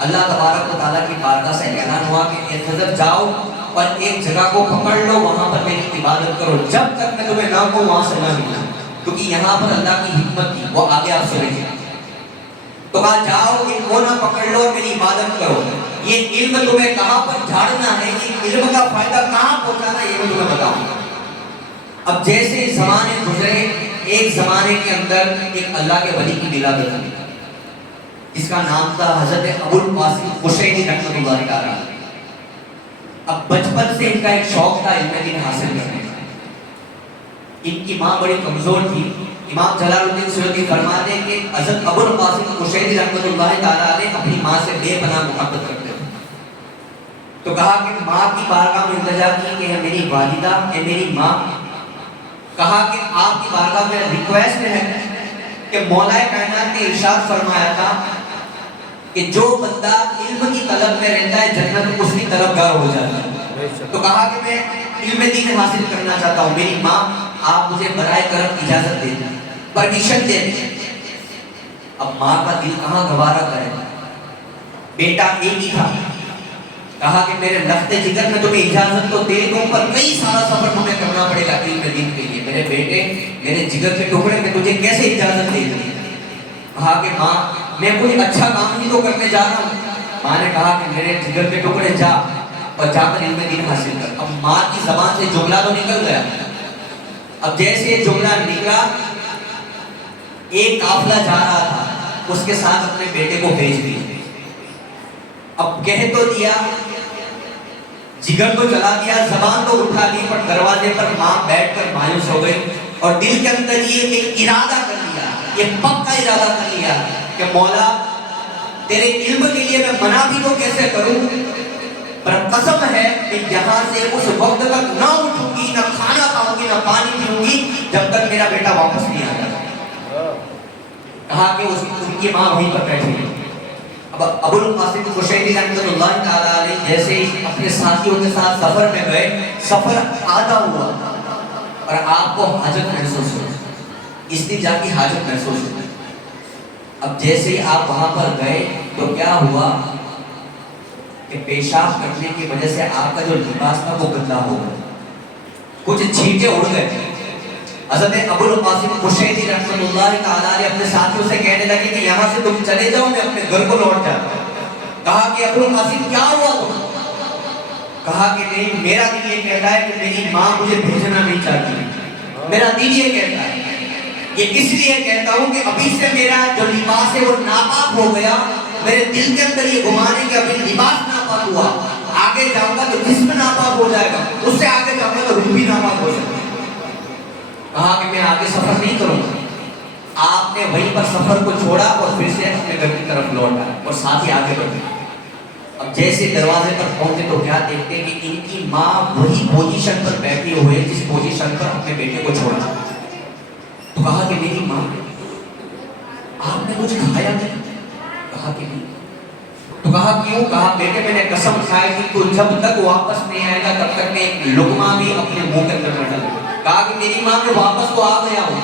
اللہ تبارک و تعالیٰ کی بارگاہ سے اعلان ہوا کہ اے خضر جاؤ اور ایک جگہ کو پکڑ لو, وہاں پر میری عبادت کرو جب تک میں تمہیں نہ کہوں وہاں سے نہ نکلنا, کیونکہ یہاں پر اللہ کی حکمت تھی, وہ آگے آپ سنیں. تو کہا جاؤ ان کو نہ پکڑ لو اور میری عبادت کرو. یہ علم تمہیں کہاں پر جھاڑنا ہے, یہ علم کا فائدہ کہاں پہنچانا ہے, یہ میں تمہیں بتاؤں. اب جیسے زمانے گزرے, ایک زمانے کے اندر ایک اللہ کے ولی کی ولادت ہوئی جس کا نام تھا حضرت ابو القاسم قشیری رحمۃ اللہ تعالیٰ. اب بچپن سے ان کا ایک شوق تھا علم دین حاصل کرنے کا. ان کی ماں بڑی کمزور تھی. امام جلال الدین سیوطی فرماتے ہیں کہ حضرت ابو القاسم قشیری رحمۃ اللہ تعالیٰ نے اپنی ماں سے بے پناہ محبت کرتے تھے. تو کہا کہ ماں کی بارگاہ میں التجا کی کہ اے میری والدہ, اے میری ماں, کہا کہ آپ کی بارگاہ میں ریکویسٹ ہے کہ مولا کائنات نے ارشاد فرمایا تھا کہ جو بندہ علم کی طلب میں رہتا ہے جنت اس کی طلبگار ہو جاتا ہے. تو کہا کہ میں علم دین حاصل کرنا چاہتا ہوں, میری ماں آپ مجھے برائے کرم اجازت دے دیں, پرمیشن دے دیں. اب ماں کا دل کہاں گوارا کرے, بیٹا ایک ہی تھا. کہا کہ میرے لخت جگر میں تمہیں اجازت تو دے دوں, پر کئی سارا سفر تمہیں کرنا پڑے گا علم دین کے لیے. میرے بیٹے, میرے جگر کے ٹکڑے میں تجھے کیسے اجازت دے دوں. کہا کہ ماں میں کوئی اچھا کام ہی تو کرنے جا رہا ہوں. ماں نے کہا کہ میرے جگر کے ٹکڑے جا اور جا کر علم دین حاصل کر. اب ماں کی زبان سے جملہ تو نکل گیا. اب جیسے یہ جملہ نکلا, ایک قافلہ جا رہا تھا, اس کے ساتھ اپنے بیٹے کو بھیج دیا. اب کہہ تو دیا, جگر تو چلا دیا, زبان تو اٹھا لی, پر دروازے پر ماں بیٹھ کر مایوس ہو گئی اور دل کے اندر یہ ایک ارادہ کر لیا, یہ پکا ارادہ کر لیا کہ مولا تیرے علم کے لیے میں منع بھی تو کیسے کروں, پر قسم ہے کہ یہاں سے اس وقت تک نہ اٹھوں گی, نہ کھانا کھاؤں گی, نہ پانی پیوں گی جب تک میرا بیٹا واپس نہیں آ جاتا. کہا کہ ان کی ماں وہیں پر بیٹھی. ابو القاسم قشیری رحمۃ اللہ تعالیٰ علیہ جیسے ہی اپنے ساتھیوں کے ساتھ سفر میں گئے، سفر آدھا ہوا اور آپ کو حاجت محسوس ہوئی، استنجا کی حاجت محسوس ہوئی۔ اب جیسے ہی آپ وہاں پر گئے تو کیا ہوا کہ پیشاب کرنے کی وجہ سے آپ کا جو لباس تھا وہ گندا ہو گیا، کچھ چھینٹے اڑ گئے۔ حضرت ابو القاسم قشیری رحمۃ اللہ تعالیٰ علیہ اپنے ساتھیوں سے کہنے لگے کہ یہاں سے تم چلے جاؤ، میں اپنے گھر کو لوٹ جاتا ہوں۔ کہا کہ ابو القاسم کیا ہوا تم؟ کہا کہ نہیں، میرا دل یہ کہتا ہے کہ میری ماں مجھے بھیجنا نہیں چاہتی، میرا دل یہ کہتا ہے، یہ اس لیے کہتا ہوں کہ ابھی سے میرا جو لباس ہے وہ ناپاک ہو گیا، میرے دل کے اندر یہ گمان ہے کہ ابھی لباس ناپاک ہوا، آگے جاؤں گا تو جسم ناپاک ہو جائے گا، اس سے آگے جاؤں گا تو روح بھی ناپاک ہو جائے گا۔ کہا کہ میں آگے سفر نہیں کروں گا۔ آپ نے وہیں پر سفر کو چھوڑا اور پھر سے اپنے گھر کی طرف لوٹا اور ساتھ ہی آگے بڑھے۔ اب جیسے دروازے پر پہنچے تو کیا دیکھتے کہ ان کی ماں وہی پوزیشن پر بیٹھی ہوئے جس پوزیشن پر اپنے بیٹے کو چھوڑا۔ تو کہا کہ میری ماں، آپ نے کچھ کھایا نہیں؟ کہا کہ نہیں۔ تو کہا کیوں؟ کہا بیٹے میں نے قسم کھائی تھی تو جب تک واپس نہیں آئے گا تب تک میں ایک لقمہ بھی اپنے منہ کے اندر نہ ڈالوں۔ کہا کہ میری ماں میں واپس تو آ گیا ہوں،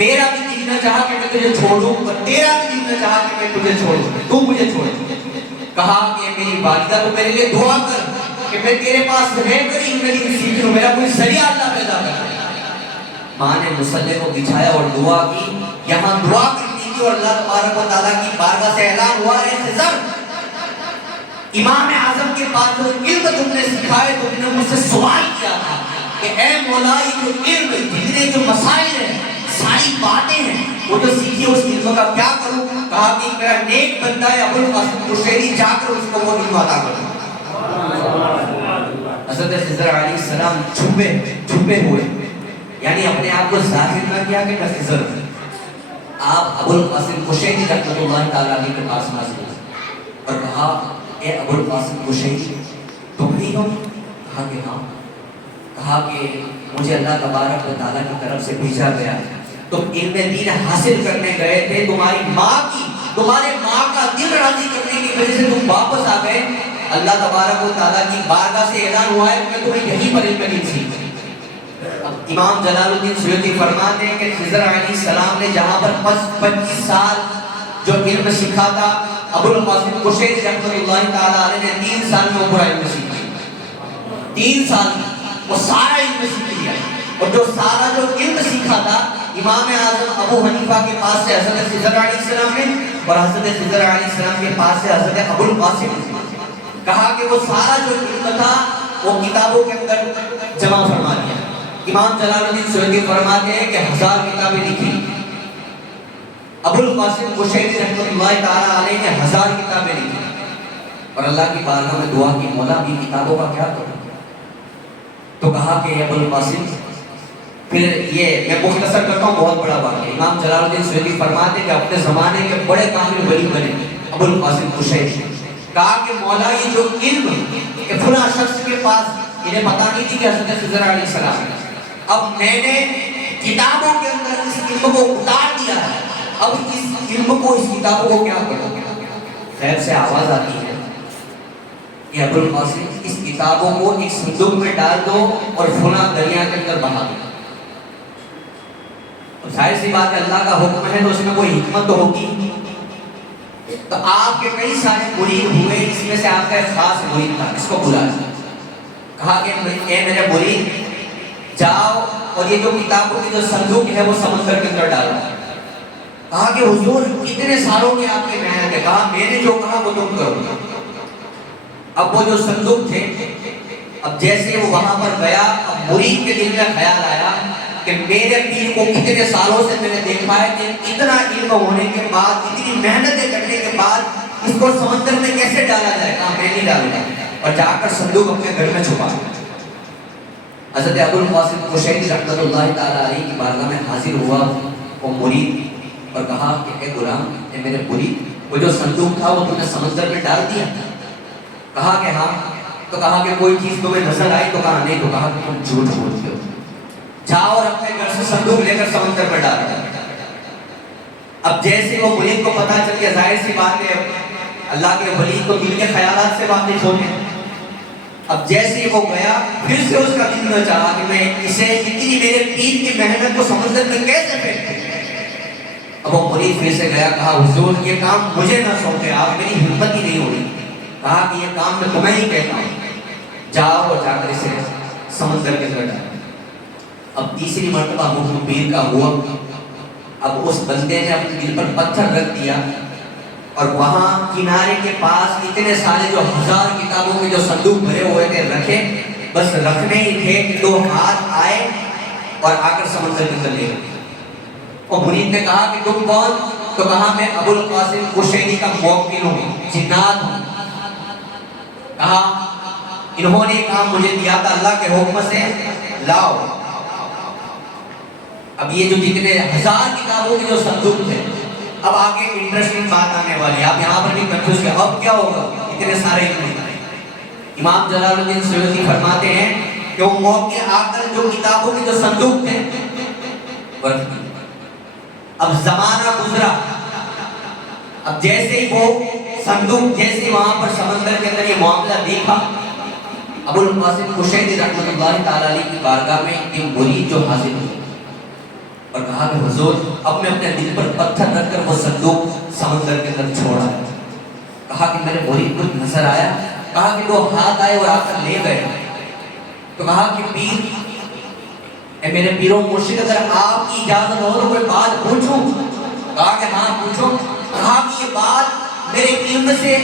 میرا بھی دل نہ چاہا کہ میں تجھے چھوڑوں اور تیرا بھی دل نہ چاہا کہ میں تجھے چھوڑوں، تو مجھے چھوڑ۔ کہا کہ میری والدہ تو میرے لیے دعا کر کہ میں تیرے پاس رہ کر ہی زندگی سیکھ لوں، میرا کوئی ذریعہ اللہ پیدا کر۔ ماں نے مصلی کو بچھایا اور دعا کی، یہاں دعا کرتی تھی اور اللہ تبارک و تعالیٰ کی بارگاہ سے اعلان ہوا، اے خضر، امام اعظم کے پاس جو علم تم نے سکھائے تو تم نے مجھ سے سوال کیا تھا کہ اے مولا یہ جو علم، جتنے جو مسائل ہیں، ساری باتیں ہیں، وہ جو سیکھی اس علم کا کیا کروں؟ کہا کہ میرا نیک بندہ ہے ابو القاسم قشیری، جا کر اس کو وہ علم عطا کرو۔ حضرت خضر علیہ السلام چھپے ہوئے، یعنی اپنے آپ کو ظاہر نہ کیا کہ میں خضر ہوں۔ آپ ابو القاسم قشیری رحمۃ اللہ تعالیٰ علیہ کے پاس حاضر ہوئے اور کہا اے ابو القاسم قشیری تم ہی ہو؟ کہا کہ ہاں۔ کہا کہ مجھے اللہ تبارک و تعالیٰ کی طرف سے بھیجا گیا، تم علم دین حاصل کرنے گئے تھے، تمہارے ماں کا دل راضی کرنے کی وجہ سے تم واپس آ گئے، اللہ تبارک و تعالیٰ کی بارگاہ سے اعلان ہوا ہے کہ میں تمہیں یہیں پر علم دین سیکھوں۔ امام جلال الدین سیوطی فرماتے ہیں کہ خضر علیہ السلام نے جہاں پر 25 سال جو علم سیکھا تھا، ابو القاسم قشیری رحمۃ اللہ تعالیٰ علیہ نے 3 سال میں پورا علم سیکھا۔ 3 سال وہ سارا علم سیکھ لیا، اور جو سارا جو علم سیکھا تھا امام اعظم ابو حنیفہ کے پاس سے حضرت خضر علیہ السلام نے، اور حضرت خضر علیہ السلام کے پاس سے حضرت ابو القاسم نے۔ کہا کہ وہ سارا جو علم تھا وہ کتابوں کے اندر جمع فرما دیا۔ امام جلال الدین سیوطی فرماتے ہیں کہ 1000 کتابیں لکھی، ابو القاسم قشیری رحمۃ اللہ تعالیٰ علیہ نے 1000 کتابیں لکھی، اور اللہ کی بارگاہ میں دعا کی مولا بھی کتابوں کا کیا کروں؟ تو کہا کہ ابو القاسم، پھر یہ میں مختصر کرتا ہوں، بہت بڑا واقعہ۔ امام جلال الدین سیوطی فرماتے ہیں کہ اپنے زمانے کے بڑے کامل ولی بنے ابو القاسم قشیری۔ کہا کہ مولا یہ جو علم کہ فلاں شخص کے پاس، انہیں پتہ نہیں تھی کہ حضرت خضر علیہ السلام، اب میں نے کتابوں کے اندر اس علم کو اتار دیا ہے، اب اس علم کو، اس کتابوں کو کیا کروں؟ غیب سے آواز آتی ہے کہ ابو القاسم اس کتابوں کو ایک صندوق میں ڈال دو اور فلاں دریا کے اندر بہا دو۔ ظاہر سی بات ہے اللہ کا حکم ہے تو اس میں کوئی حکمت تو ہوگی۔ تو آپ کے کئی سارے مرید ہوئے، اس میں سے آپ کا ایک خاص مرید تھا، اس کو بلا دیا۔ کہا کہ اے میرے مرید، جاؤ اور یہ جو کتابوں کی جو صندوق ہے وہ سمندر کے اندر ڈالو۔ کہا کہ حضور کتنے سالوں کی آپ کی محنت ہے؟ کہا میں نے جو کہا وہ تم کرو۔ اب وہ جو صندوق تھے، اب جیسے وہ وہاں پر گیا، اب مرید کے دل میں خیال آیا کہ میرے پیر کو کتنے سالوں سے میں نے دیکھا ہے کہ اتنا علم ہونے کے بعد، اتنی محنتیں کرنے کے بعد اس کو سمندر میں کیسے ڈالا جائے؟ کہا میں نہیں ڈالوں گا، اور جا کر صندوق اپنے گھر میں چھپا۔ حضرت ابو القاسم قشیری رحمۃ اللہ تعالیٰ علیہ کی بارگاہ میں حاضر ہوا وہ مرید اور کہا کہ اے غلام، اے میرے مرید، وہ جو صندوق تھا وہ تم نے سمندر میں ڈال دیا؟ کہا کہ ہاں۔ تو کہا کہ کوئی چیز تمہیں نظر آئی؟ تو کہا نہیں۔ تو کہا کہ تم جھوٹ بولتے ہو، جاؤ اور اپنے گھر سے صندوق لے کر سمندر میں ڈال دو۔ اب جیسے وہ مرید کو پتا چل گیا، ظاہر سی بات ہے اللہ کے ولی کو دل کے خیالات سے واقف ہوتے ہیں. اب جیسے وہ گیا پھر سے اس کا دل نہ چاہا کہ میں اسے اتنی میرے پیر کی محنت کو سمندر میں کیسے پھینکوں. اب وہ مرید پھر سے گیا، کہا حضور یہ کام مجھے نہ سونپے، آپ میری ہمت ہی نہیں ہو رہی. کہا کہ یہ کام میں تمہیں ہی کہتا ہوں، جاؤ اور جا کر اسے سمندر کے اندر ڈالو. اب تیسری مرتبہ حکم پیر کا ہوا. اب اس بندے نے اپنے دل پر پتھر رکھ دیا اور وہاں کنارے کے پاس اتنے سارے جو 1000 کتابوں کے جو صندوق بھرے ہوئے تھے رکھے، بس رکھنے ہی تھے کہ 2 ہاتھ آئے اور آ کر سمندر کے اندر لے گئے. اور مرید نے کہا کہ تم کون؟ تو کہا میں ابو القاسم قشیری کا موکل ہوں، جنات ہوں. کہا انہوں نے کام مجھے دیا تھا اللہ کے حکم سے، لاؤ. اب یہ جو جتنے 1000 کتابوں کے جو صندوق تھے، اب آگے انٹرسٹنگ بات آنے والی ہے. آپ یہاں پر بھی کنفیوز ہیں اب کیا ہوگا اتنے سارے علم. امام جلال الدین سیوطی فرماتے ہیں کہ وہ موقع آ کر جو کتابوں کے جو صندوق تھے برف دی. اب زمانہ گزرا، اب جیسے ہی وہ صندوق جیسے ہی وہاں پر سمندر کے اندر یہ معاملہ دیکھا، ابو القاسم قشیری رحمۃ اللہ تعالی علیہ کی بارگاہ میں ایک مرید جو حاضر ہوئی اور کہا کہ حضور اب میں اپنے دل پر پتھر رکھ کر وہ صندوق سمندر کے اندر چھوڑا. کہا کہ میرے مرید کو نظر آیا، کہا کہ 2 ہاتھ آئے اور آ کر لے گئے. تو کہا کہ پیر، اے میرے پیروں مرشد، اگر آپ کی اجازت ہو تو کوئی بات پوچھوں؟ کہا کہ ہاں پوچھو. کہا کہ یہ بات میرے علم سے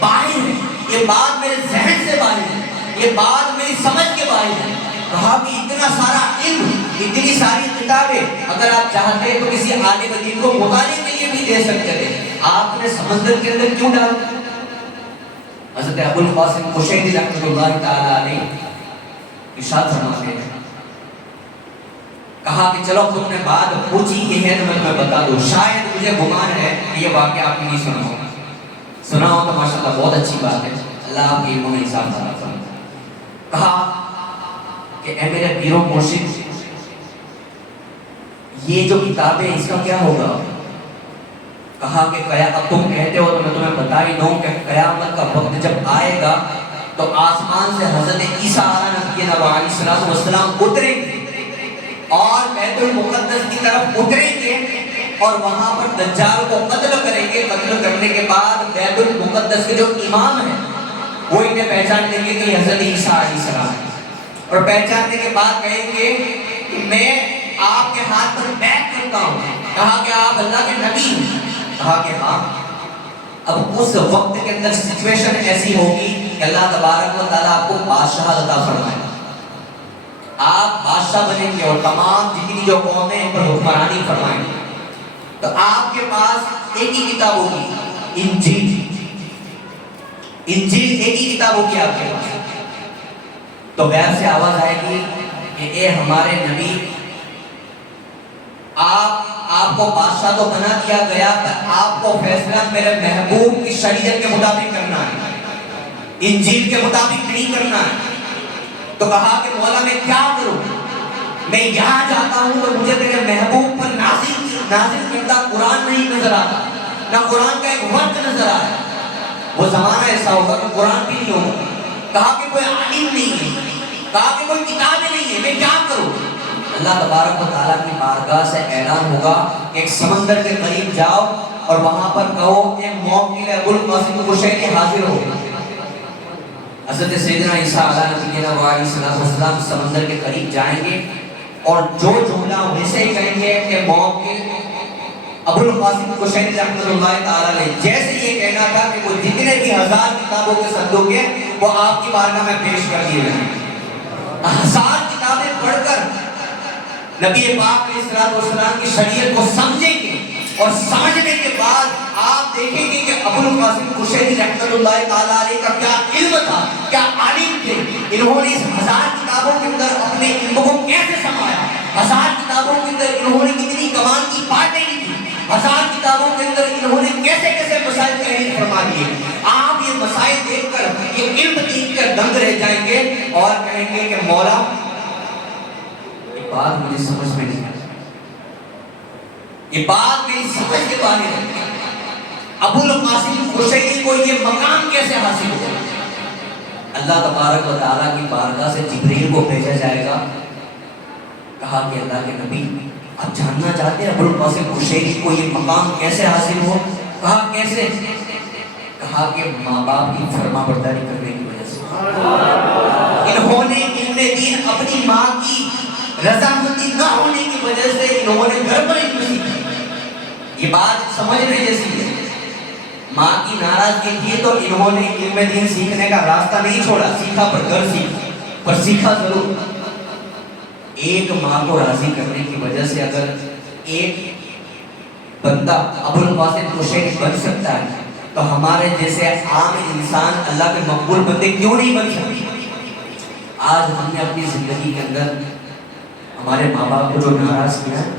باہر ہے، یہ بات میرے ذہن سے باہر ہے، یہ بات میری سمجھ کے باہر ہے. کہا کہ اتنا سارا علم، اتنی ساری کتابیں اگر آپ چاہتے تو کسی عالم دین کو مطالعے کے لیے بھی دے سکتے تھے، آپ نے سمندر کے اندر کیوں ڈالا؟ حضرت ابو القاسم قشیری رحمۃ اللہ تعالی علیہ ارشاد فرماتے ہیں، کہا کہ چلو تم نے بات پوچھی ہی ہے تو میں تمہیں بتا دوں. شاید مجھے گمان ہے کہ یہ واقعہ آپ نے نہیں سنا ہوگا، سنا ہو تو ماشاءاللہ بہت اچھی بات ہے، اللہ آپ کی علم میں اضافہ فرمائے. کہا کہ اے میرے پیروں مرشد، یہ جو کتابیں اس کا کیا ہوگا؟ کہا کہ اب تم کہتے ہو تو میں تمہیں بتا ہی دوں کہ قیامت کا وقت جب آئے گا تو آسمان سے حضرت عیسیٰ علیہ السلام اتریں گے اور بیت المقدس کی طرف اتریں گے اور وہاں پر دجال کو قتل کریں گے. قتل کرنے کے بعد بیت المقدس کے جو امام ہیں وہ انہیں پہچان لیں گے کہ یہ حضرت عیسیٰ علیہ السلام ہے، اور پہچاننے کے بعد کہیں گے کہ میں آپ کے ہاتھ پر بیعت کرتا ہوں. کہا کہ آپ اللہ کے نبی ہیں؟ کہا کہ ہاں. اب اس وقت کے اندر سچویشن ایسی ہوگی کہ اللہ تبارک و تعالیٰ آپ کو بادشاہ عطا فرمائے، آپ بادشاہ بنیں گے اور تمام جتنی جو قومیں ان پر حکمرانی فرمائیں گے. تو آپ کے پاس ایک ہی کتاب ہوگی، انجیل. انجیل ایک ہی کتاب ہوگی آپ کے پاس. تو غیب سے آواز آئے گی کہ اے ہمارے نبی، آپ کو بادشاہ تو بنا دیا گیا پر آپ کو فیصلہ میرے محبوب کی شریعت کے مطابق کرنا ہے، انجیل کے مطابق نہیں کرنا ہے. تو کہا کہ مولا میں کیا کروں؟ میں یہاں جاتا ہوں تو مجھے تیرے محبوب پر نازل کردہ قرآن نہیں نظر آتا، نہ قرآن کا ایک ورد نظر آیا. وہ زمانہ ایسا ہوگا کہ قرآن بھی نہیں ہوگا. کہا کہ کوئی عالم نہیں ہے، کہا کہ کوئی کتاب نہیں ہے، میں کیا کروں؟ اللہ تبارک و تعالیٰ کی بارگاہ سے اعلان ہوگا کہ ایک سمندر کے قریب جاؤ اور وہاں پر کہو کہ موکل ابو القاسم قشیری حاضر ہو. حضرت سیدنا عیسیٰ علیہ السلام سمندر کے قریب جائیں گے اور جو جملہ ویسے ہی کہیں گے کہ موکل ابو القاسم قشیری رحمۃ اللہ تعالی علیہ جیسے یہ کہنا تھا کہ وہ جتنے بھی 1000 کتابوں کے صندوق ہیں وہ آپ کی بارگاہ میں پیش کر دیے گئے. 1000 کتابیں پڑھ کر نبی پاک علیہ السلام کی شریعت کو سمجھیں گے اور سمجھنے کے بعد آپ دیکھیں گے کہ ابو القاسم قشیری رحمۃ اللہ تعالی علیہ کا کیا علم تھا، کیا عالم تھے. انہوں نے اس 1000 کتابوں کے اندر اپنے علم کو کیسے سمایا، 1000 کتابوں کے اندر انہوں نے کتنی کمان کی باتیں کی، 1000 کتابوں کے اندر انہوں نے کیسے کیسے مسائل تحریر فرما دیے. آپ یہ مسائل دیکھ کر، یہ علم دیکھ کر دنگ رہ جائیں گے اور کہیں گے کہ مولا یہ بات مجھے سمجھ میں نہیں آئی. یہ بات میری سمجھ کے باہر ہے. ابو القاسم قشیری کو یہ مقام کیسے حاصل ہوا؟ اللہ تبارک و تعالیٰ کی بارگاہ سے جبریل کو بھیجا جائے گا. کہا کہ اللہ کے نبی آپ جاننا چاہتے ہیں ابو القاسم قشیری کو یہ مقام کیسے حاصل ہوا؟ کہا کیسے؟ کہا کہ ماں باپ کی فرما برداری کرنے کی وجہ سے. انہوں نے علم دین اپنی ماں کی رضامندی نہ ہونے کی وجہ سے انہوں نے گھر پر علم سیکھی. یہ بات سمجھنے جیسی ہے. ماں کی ناراضگی تھی تو انہوں نے علم دین سیکھنے کا راستہ نہیں چھوڑا. سیکھا پر گھر سیکھا، پر سیکھا ضرور. ایک ماں کو راضی کرنے کی وجہ سے اگر ایک بندہ ابو القاسم قشیری بن سکتا ہے تو ہمارے جیسے عام انسان اللہ کے مقبول بندے کیوں نہیں بن سکتے؟ آج ہم نے اپنی زندگی کے اندر ہمارے ماں باپ کو جو ناراض کیا ہے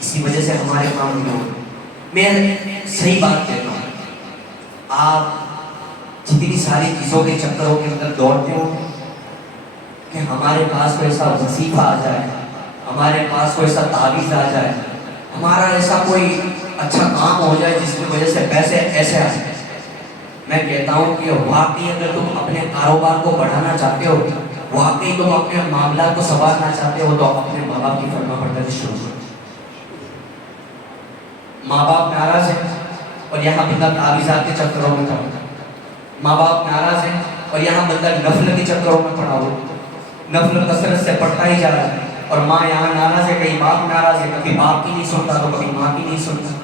اسی وجہ سے ہمارے کام نہیں ہوئے. میں صحیح بات کہتا ہوں. آپ جتنی ساری چیزوں کے چکروں کے اندر دوڑتے ہو کہ ہمارے پاس کوئی ایسا وظیفہ آ جائے، ہمارے پاس کوئی ایسا تعویذ آ جائے، ہمارا ایسا کوئی اچھا کام ہو جائے جس کی وجہ سے پیسے ایسے آ جائیں. میں کہتا ہوں کہ واقعی اگر تم اپنے کاروبار کو بڑھانا چاہتے ہو، واقعی تم اپنے معاملات کو سنوارنا چاہتے ہو تو اپنے ماں باپ کی فرما برداری شروع کرو. ماں باپ ناراض ہیں اور یہاں بندہ تعویذات کے چکروں میں پڑا. ماں باپ ناراض ہیں اور یہاں بندہ نفل کے چکروں میں پڑا ہو. نفل کثرت سے پڑھتا ہی جا رہا ہے اور ماں یہاں ناراض ہے. کہیں باپ ناراض ہے، کبھی باپ کی نہیں سنتا تو کبھی ماں کی نہیں سنتا.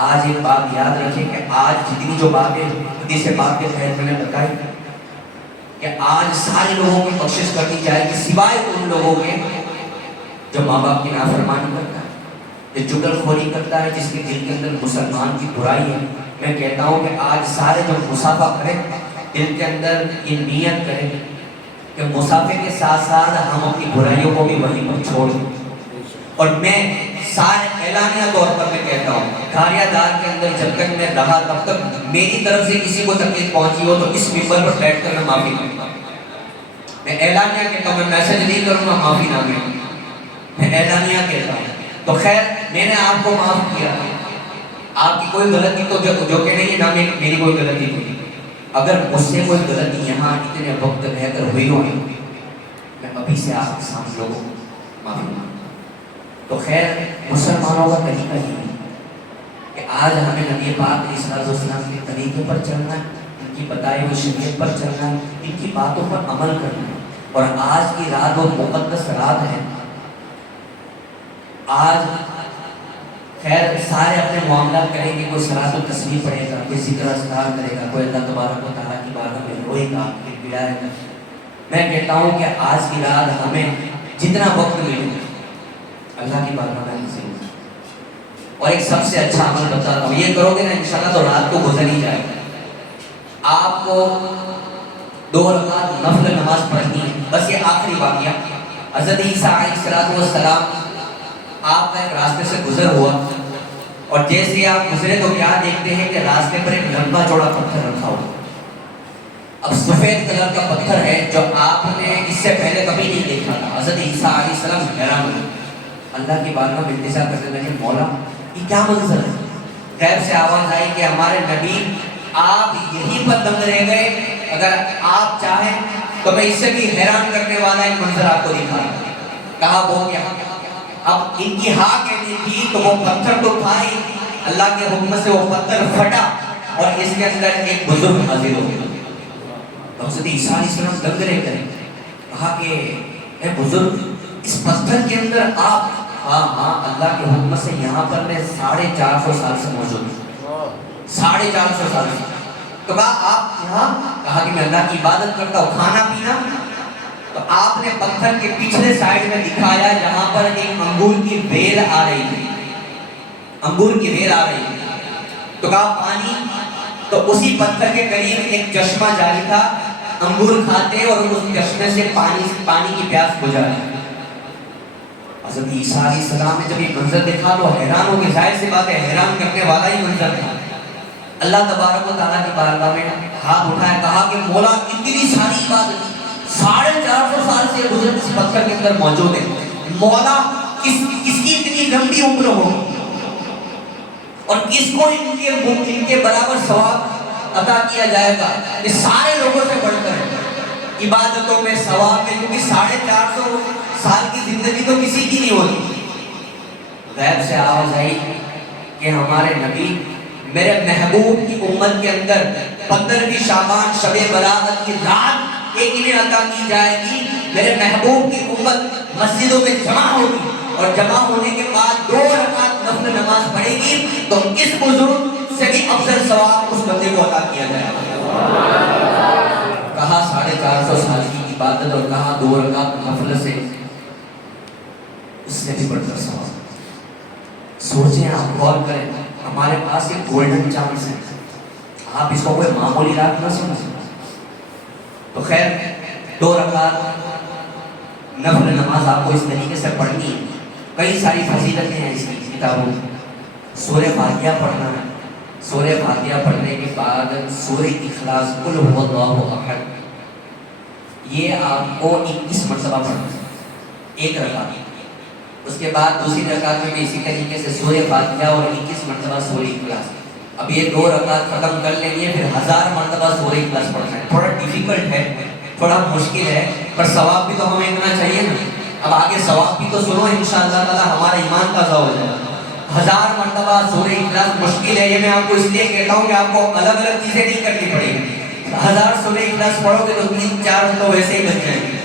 آج ایک بات یاد رکھیں کہ آج جتنی جو باتیں حدیث پاک کے تحت میں نے بتائی کہ آج سارے لوگوں کی بخشش کر دی جائے گی سوائے ان لوگوں کے جو ماں باپ کی نافرمانی کرتا ہے، جو چغل خوری کرتا ہے، جس کے دل کے اندر مسلمان کی برائی ہے. میں کہتا ہوں کہ آج سارے جو مسافہ کریں دل کے اندر یہ نیت کریں کہ مسافے کے ساتھ ساتھ ہم اپنی برائیوں کو بھی وہیں پر چھوڑ دیں. اور میں سارے اعلانیہ طور پر میں کہتا ہوں کھاریا دار کے اندر جب تک میں رہا تب تک میری طرف سے کسی کو تکلیف پہنچی ہو تو اس ممبر پر بیٹھ کر میں معافی مانگتا ہوں. میں اعلانیہ کہتا ہوں، میں میسج نہیں کروں گا معافی نہ مانگوں، میں اعلانیہ کہتا ہوں. تو خیر میں نے آپ کو معاف کیا، آپ کی کوئی غلطی تو جو کہ نہیں ہے نہ میری کوئی غلطی نہیں. اگر مجھ سے کوئی غلطی یہاں اتنے وقت رہ کر ہوئی ہوئی میں ابھی سے آپ کے سامنے لوگوں معافی مانگتا. تو خیر مسلمانوں کا طریقہ یہ ہے کہ آج ہمیں نبی پاک علیہ الصلوۃ والسلام کے طریقے پر چلنا ہے، ان کی بتائی ہوئی شریعت پر چلنا ہے، ان کی باتوں پر عمل کرنا ہے. اور آج کی رات وہ مقدس رات ہے. آج خیر سارے اپنے معاملات کریں گے، کوئی صلاۃ التسبیح پڑھے گا، کوئی ذکر اذکار کرے گا، کوئی اللہ تبارک و تعالیٰ کی بارگاہ میں روئے گا، گڑگڑائے گا. میں کہتا ہوں کہ آج کی رات ہمیں جتنا وقت ملے اللہ کی بارگاہ میں حاضر ہو. اور ایک سب سے اچھا عمل بتاتا ہوں، یہ کرو گے نا انشاءاللہ تو رات کو گزر ہی جائے گا. آپ کو 2 رکعت نفل نماز پڑھنی ہے. بس یہ آخری واقعہ، حضرت عیسیٰ علیہ السلام آپ کا ایک راستے سے گزر ہوا اور جیسے ہی آپ گزرے تو کیا دیکھتے ہیں کہ راستے پر ایک لمبا چوڑا پتھر رکھا ہوا. اب سفید کلر کا پتھر ہے جو آپ نے اس سے پہلے کبھی نہیں دیکھا تھا. حضرت عیسیٰ علیہ السلام حیران ہوئے، اللہ کی بارگاہ میں التجا کرنے لگے، مولا یہ کیا منظر ہے؟ غیب سے آواز آئی کہ ہمارے نبی آپ یہیں پر دم رہ گئے، اگر آپ چاہیں تو میں اس سے بھی حیران کرنے والا ایک منظر آپ کو دکھا. کہا وہ کیا؟ اب ان کی ہاں کہنی تھی تو وہ پتھر تو تھا ہی، اللہ کے حکم سے وہ پتھر پھٹا اور اس کے اندر ایک بزرگ حاضر ہو گیا. حضرت عیسیٰ علیہ السلام دنگ رہ گئے. کہا کہ اے بزرگ اس پتھر کے اندر آپ؟ ہاں اللہ کے حکم سے یہاں پر میں 450 سال سے موجود ہوں. 450 سال سے. تو کہا آپ یہاں؟ کہا کہ میں اللہ کی عبادت کرتا ہوں. کھانا پینا؟ تو آپ نے پتھر کے پچھلے سائڈ میں دکھایا جہاں پر ایک انگور کی بیل آ رہی تھی، انگور کی بیل آ رہی تھی. تو کہا پانی؟ تو اسی پتھر کے قریب ایک چشمہ جاری تھا، انگور کھاتے اور اس چشمے سے پانی کی پیاس بجھا رہے. حضرت عیسیٰ علیہ السلام نے جب یہ منظر دیکھا تو حیران ہو گئے. ظاہر سی بات ہے حیران کرنے والا ہی منظر تھا. اللہ تبارک و تعالیٰ کی بارگاہ میں ہاتھ اٹھایا، کہا کہ مولا اتنی ساری عبادت 450 سال سے بزرگ اس پتھر کے اندر موجود ہے، مولا کس کی اتنی کی لمبی عمر ہو اور کس کو ان کے برابر ثواب عطا کیا جائے گا؟ یہ سارے لوگوں سے بڑھ کر عبادتوں میں، ثواب میں، کیونکہ 450 سال کی زندگی تو کسی کی نہیں ہوتی۔ غیب سے آواز آئی کہ ہمارے نبی میرے محبوب کی امت کے اندر 15ویں شعبان شب برات کی رات ایک انہیں عطا کی جائے گی، میرے محبوب کی امت مسجدوں میں جمع ہوگی اور جمع ہونے کے بعد 2 رکعت نفل نماز پڑھے گی تو اس بزرگ سے بھی افضل ثواب اس بندے کو عطا کیا جائے گا۔ کہا 450 سال کی عبادت اور کہا 2 رکعت نفل سے اس سے بھی بڑھ کر ثواب۔ سوچیں، آپ غور کریں، ہمارے پاس ایک گولڈن چانس ہے، آپ اس کو کوئی معمولی رات نہ سمجھیں۔ تو خیر 2 رکعت نفل نماز آپ کو اس طریقے سے پڑھنی ہے۔ کئی ساری فضیلتیں ہیں اس کی کتابوں میں۔ سورہ فاتحہ پڑھنا ہے، سورہ فاتحہ پڑھنے کے بعد سورہ اخلاص قل هو اللہ احد یہ آپ کو 21 مرتبہ پڑھنا ہے، ایک رکعت۔ اس کے بعد دوسری رکعت میں بھی اسی طریقے سے سورہ فاتحہ اور 21 مرتبہ سورہ اخلاص۔ اب یہ 2 رکعت ختم کر لیں گے، پھر 1000 مرتبہ سورہ اخلاص پڑھنا ہے۔ تھوڑا ڈیفیکلٹ ہے، تھوڑا مشکل ہے، پر ثواب بھی تو ہمیں اتنا چاہیے نا۔ اب آگے ثواب بھی تو سنو، انشاءاللہ تعالی ہمارا ایمان تازہ ہو جائے گا۔ 1000 مرتبہ سورہ اخلاص مشکل ہے، یہ میں آپ کو اس لیے کہتا ہوں کہ آپ کو الگ الگ چیزیں نہیں کرنی پڑے گی۔ 1000 سورہ اخلاص پڑھو گے تو 3-4 تو ویسے ہی بچ جائیں گے۔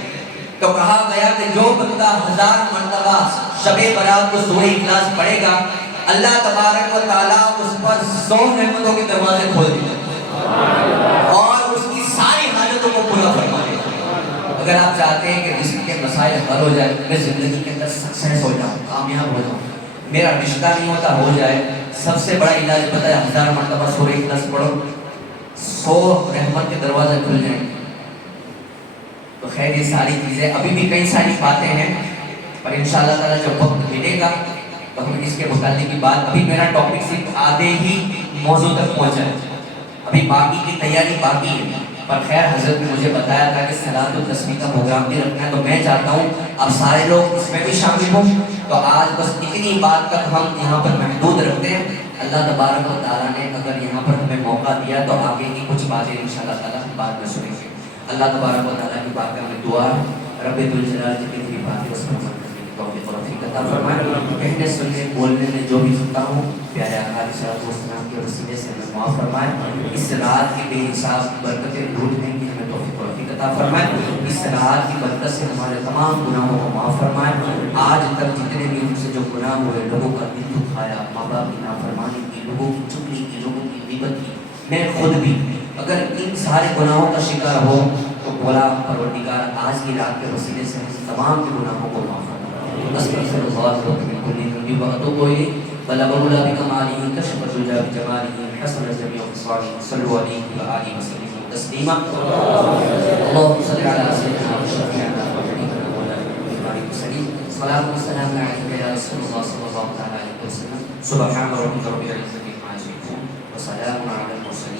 تو کہا گیا کہ جو بندہ 1000 مرتبہ شب برات کو سورہ اخلاص پڑھے گا، اللہ تبارک و تعالیٰ اس پر 100 نعمتوں کے دروازے کھول دیں گے اور اس کی ساری حاجتوں کو پورا فرما دے گا۔ اگر آپ چاہتے ہیں کہ رزق کے مسائل حل ہو جائے، میں زندگی کے اندر سکسیس ہو جاؤں، کامیاب ہو جاؤں، میرا رشتہ نہیں ہوتا ہو جائے، سب سے بڑا علاج پتہ ہے 1000 مرتبہ سورہ اخلاص پڑھو، 100 رحمت کے دروازے کھل جائیں گے۔ تو خیر یہ ساری چیزیں، ابھی بھی کئی ساری باتیں ہیں، پر انشاءاللہ تعالیٰ جب وقت ملے گا تو ہم اس کے متعلق کی بات، ابھی میرا ٹاپک صرف آدھے ہی موضوع تک پہنچا ہے، ابھی باقی کی تیاری باقی ہے۔ پر خیر حضرت نے مجھے بتایا تھا کہ صلاۃ التسبیح کا پروگرام بھی رکھنا ہے، تو میں چاہتا ہوں اب سارے لوگ اس میں بھی شامل ہوں۔ تو آج بس اتنی بات تک ہم یہاں پر محدود رکھتے ہیں۔ اللہ تبارک و تعالیٰ نے اگر یہاں پر ہمیں موقع دیا تو آگے کی کچھ باتیں انشاءاللہ تعالیٰ بعد میں سنیں گے۔ اللہ تبارک و تعالیٰ کی بارگاہ میں دعا ہے، رب ذوالجلال کی کتنی باتیں اس پر عمل کرنے کی توفیق اور رفیق عطا فرمائے۔ کہنے سننے بولنے میں جو بھی سنتا ہوں پیارے آقا علیہ الصلوۃ والسلام کے وسیلے سے ہمیں معاف فرمائے۔ اس رات کی بے حساب برکتیں لوٹنے کی ہمیں توفیق اور رفیق عطا فرمائے۔ اس رات کی برکت سے ہمارے تمام گناہوں کو معاف فرمائے۔ آج تک جتنے بھی ہم سے جو گناہ ہوئے، لوگوں کا دل دکھایا، ماں باپ کی نافرمانی کی، لوگوں کی چغلی کی، لوگوں کی غیبت کی، میں خود بھی اگر ان سارے گناہوں کا شکار ہو تو بولا پروردگار آج کی رات کے وسیلے سے ہم تمام کے گناہوں کو معاف فرما۔ استغفر اللہ رب من کل ذنب واتوب الیہ بلغ العلا بکمالہ کشف الدجی بجمالہ حسن جمیع خصالہ صلوا علیہ وآلہ وسلم تسلیما۔ اللهم صل علی سیدنا وشفیعنا وحبیبنا مولانا محمد وسلم صلاۃ و سلام علیک یا رسول اللہ صلی اللہ تعالی علیہ وسلم۔ سبحان ربک رب العزۃ عما یصفون وسلام علی المرسلین۔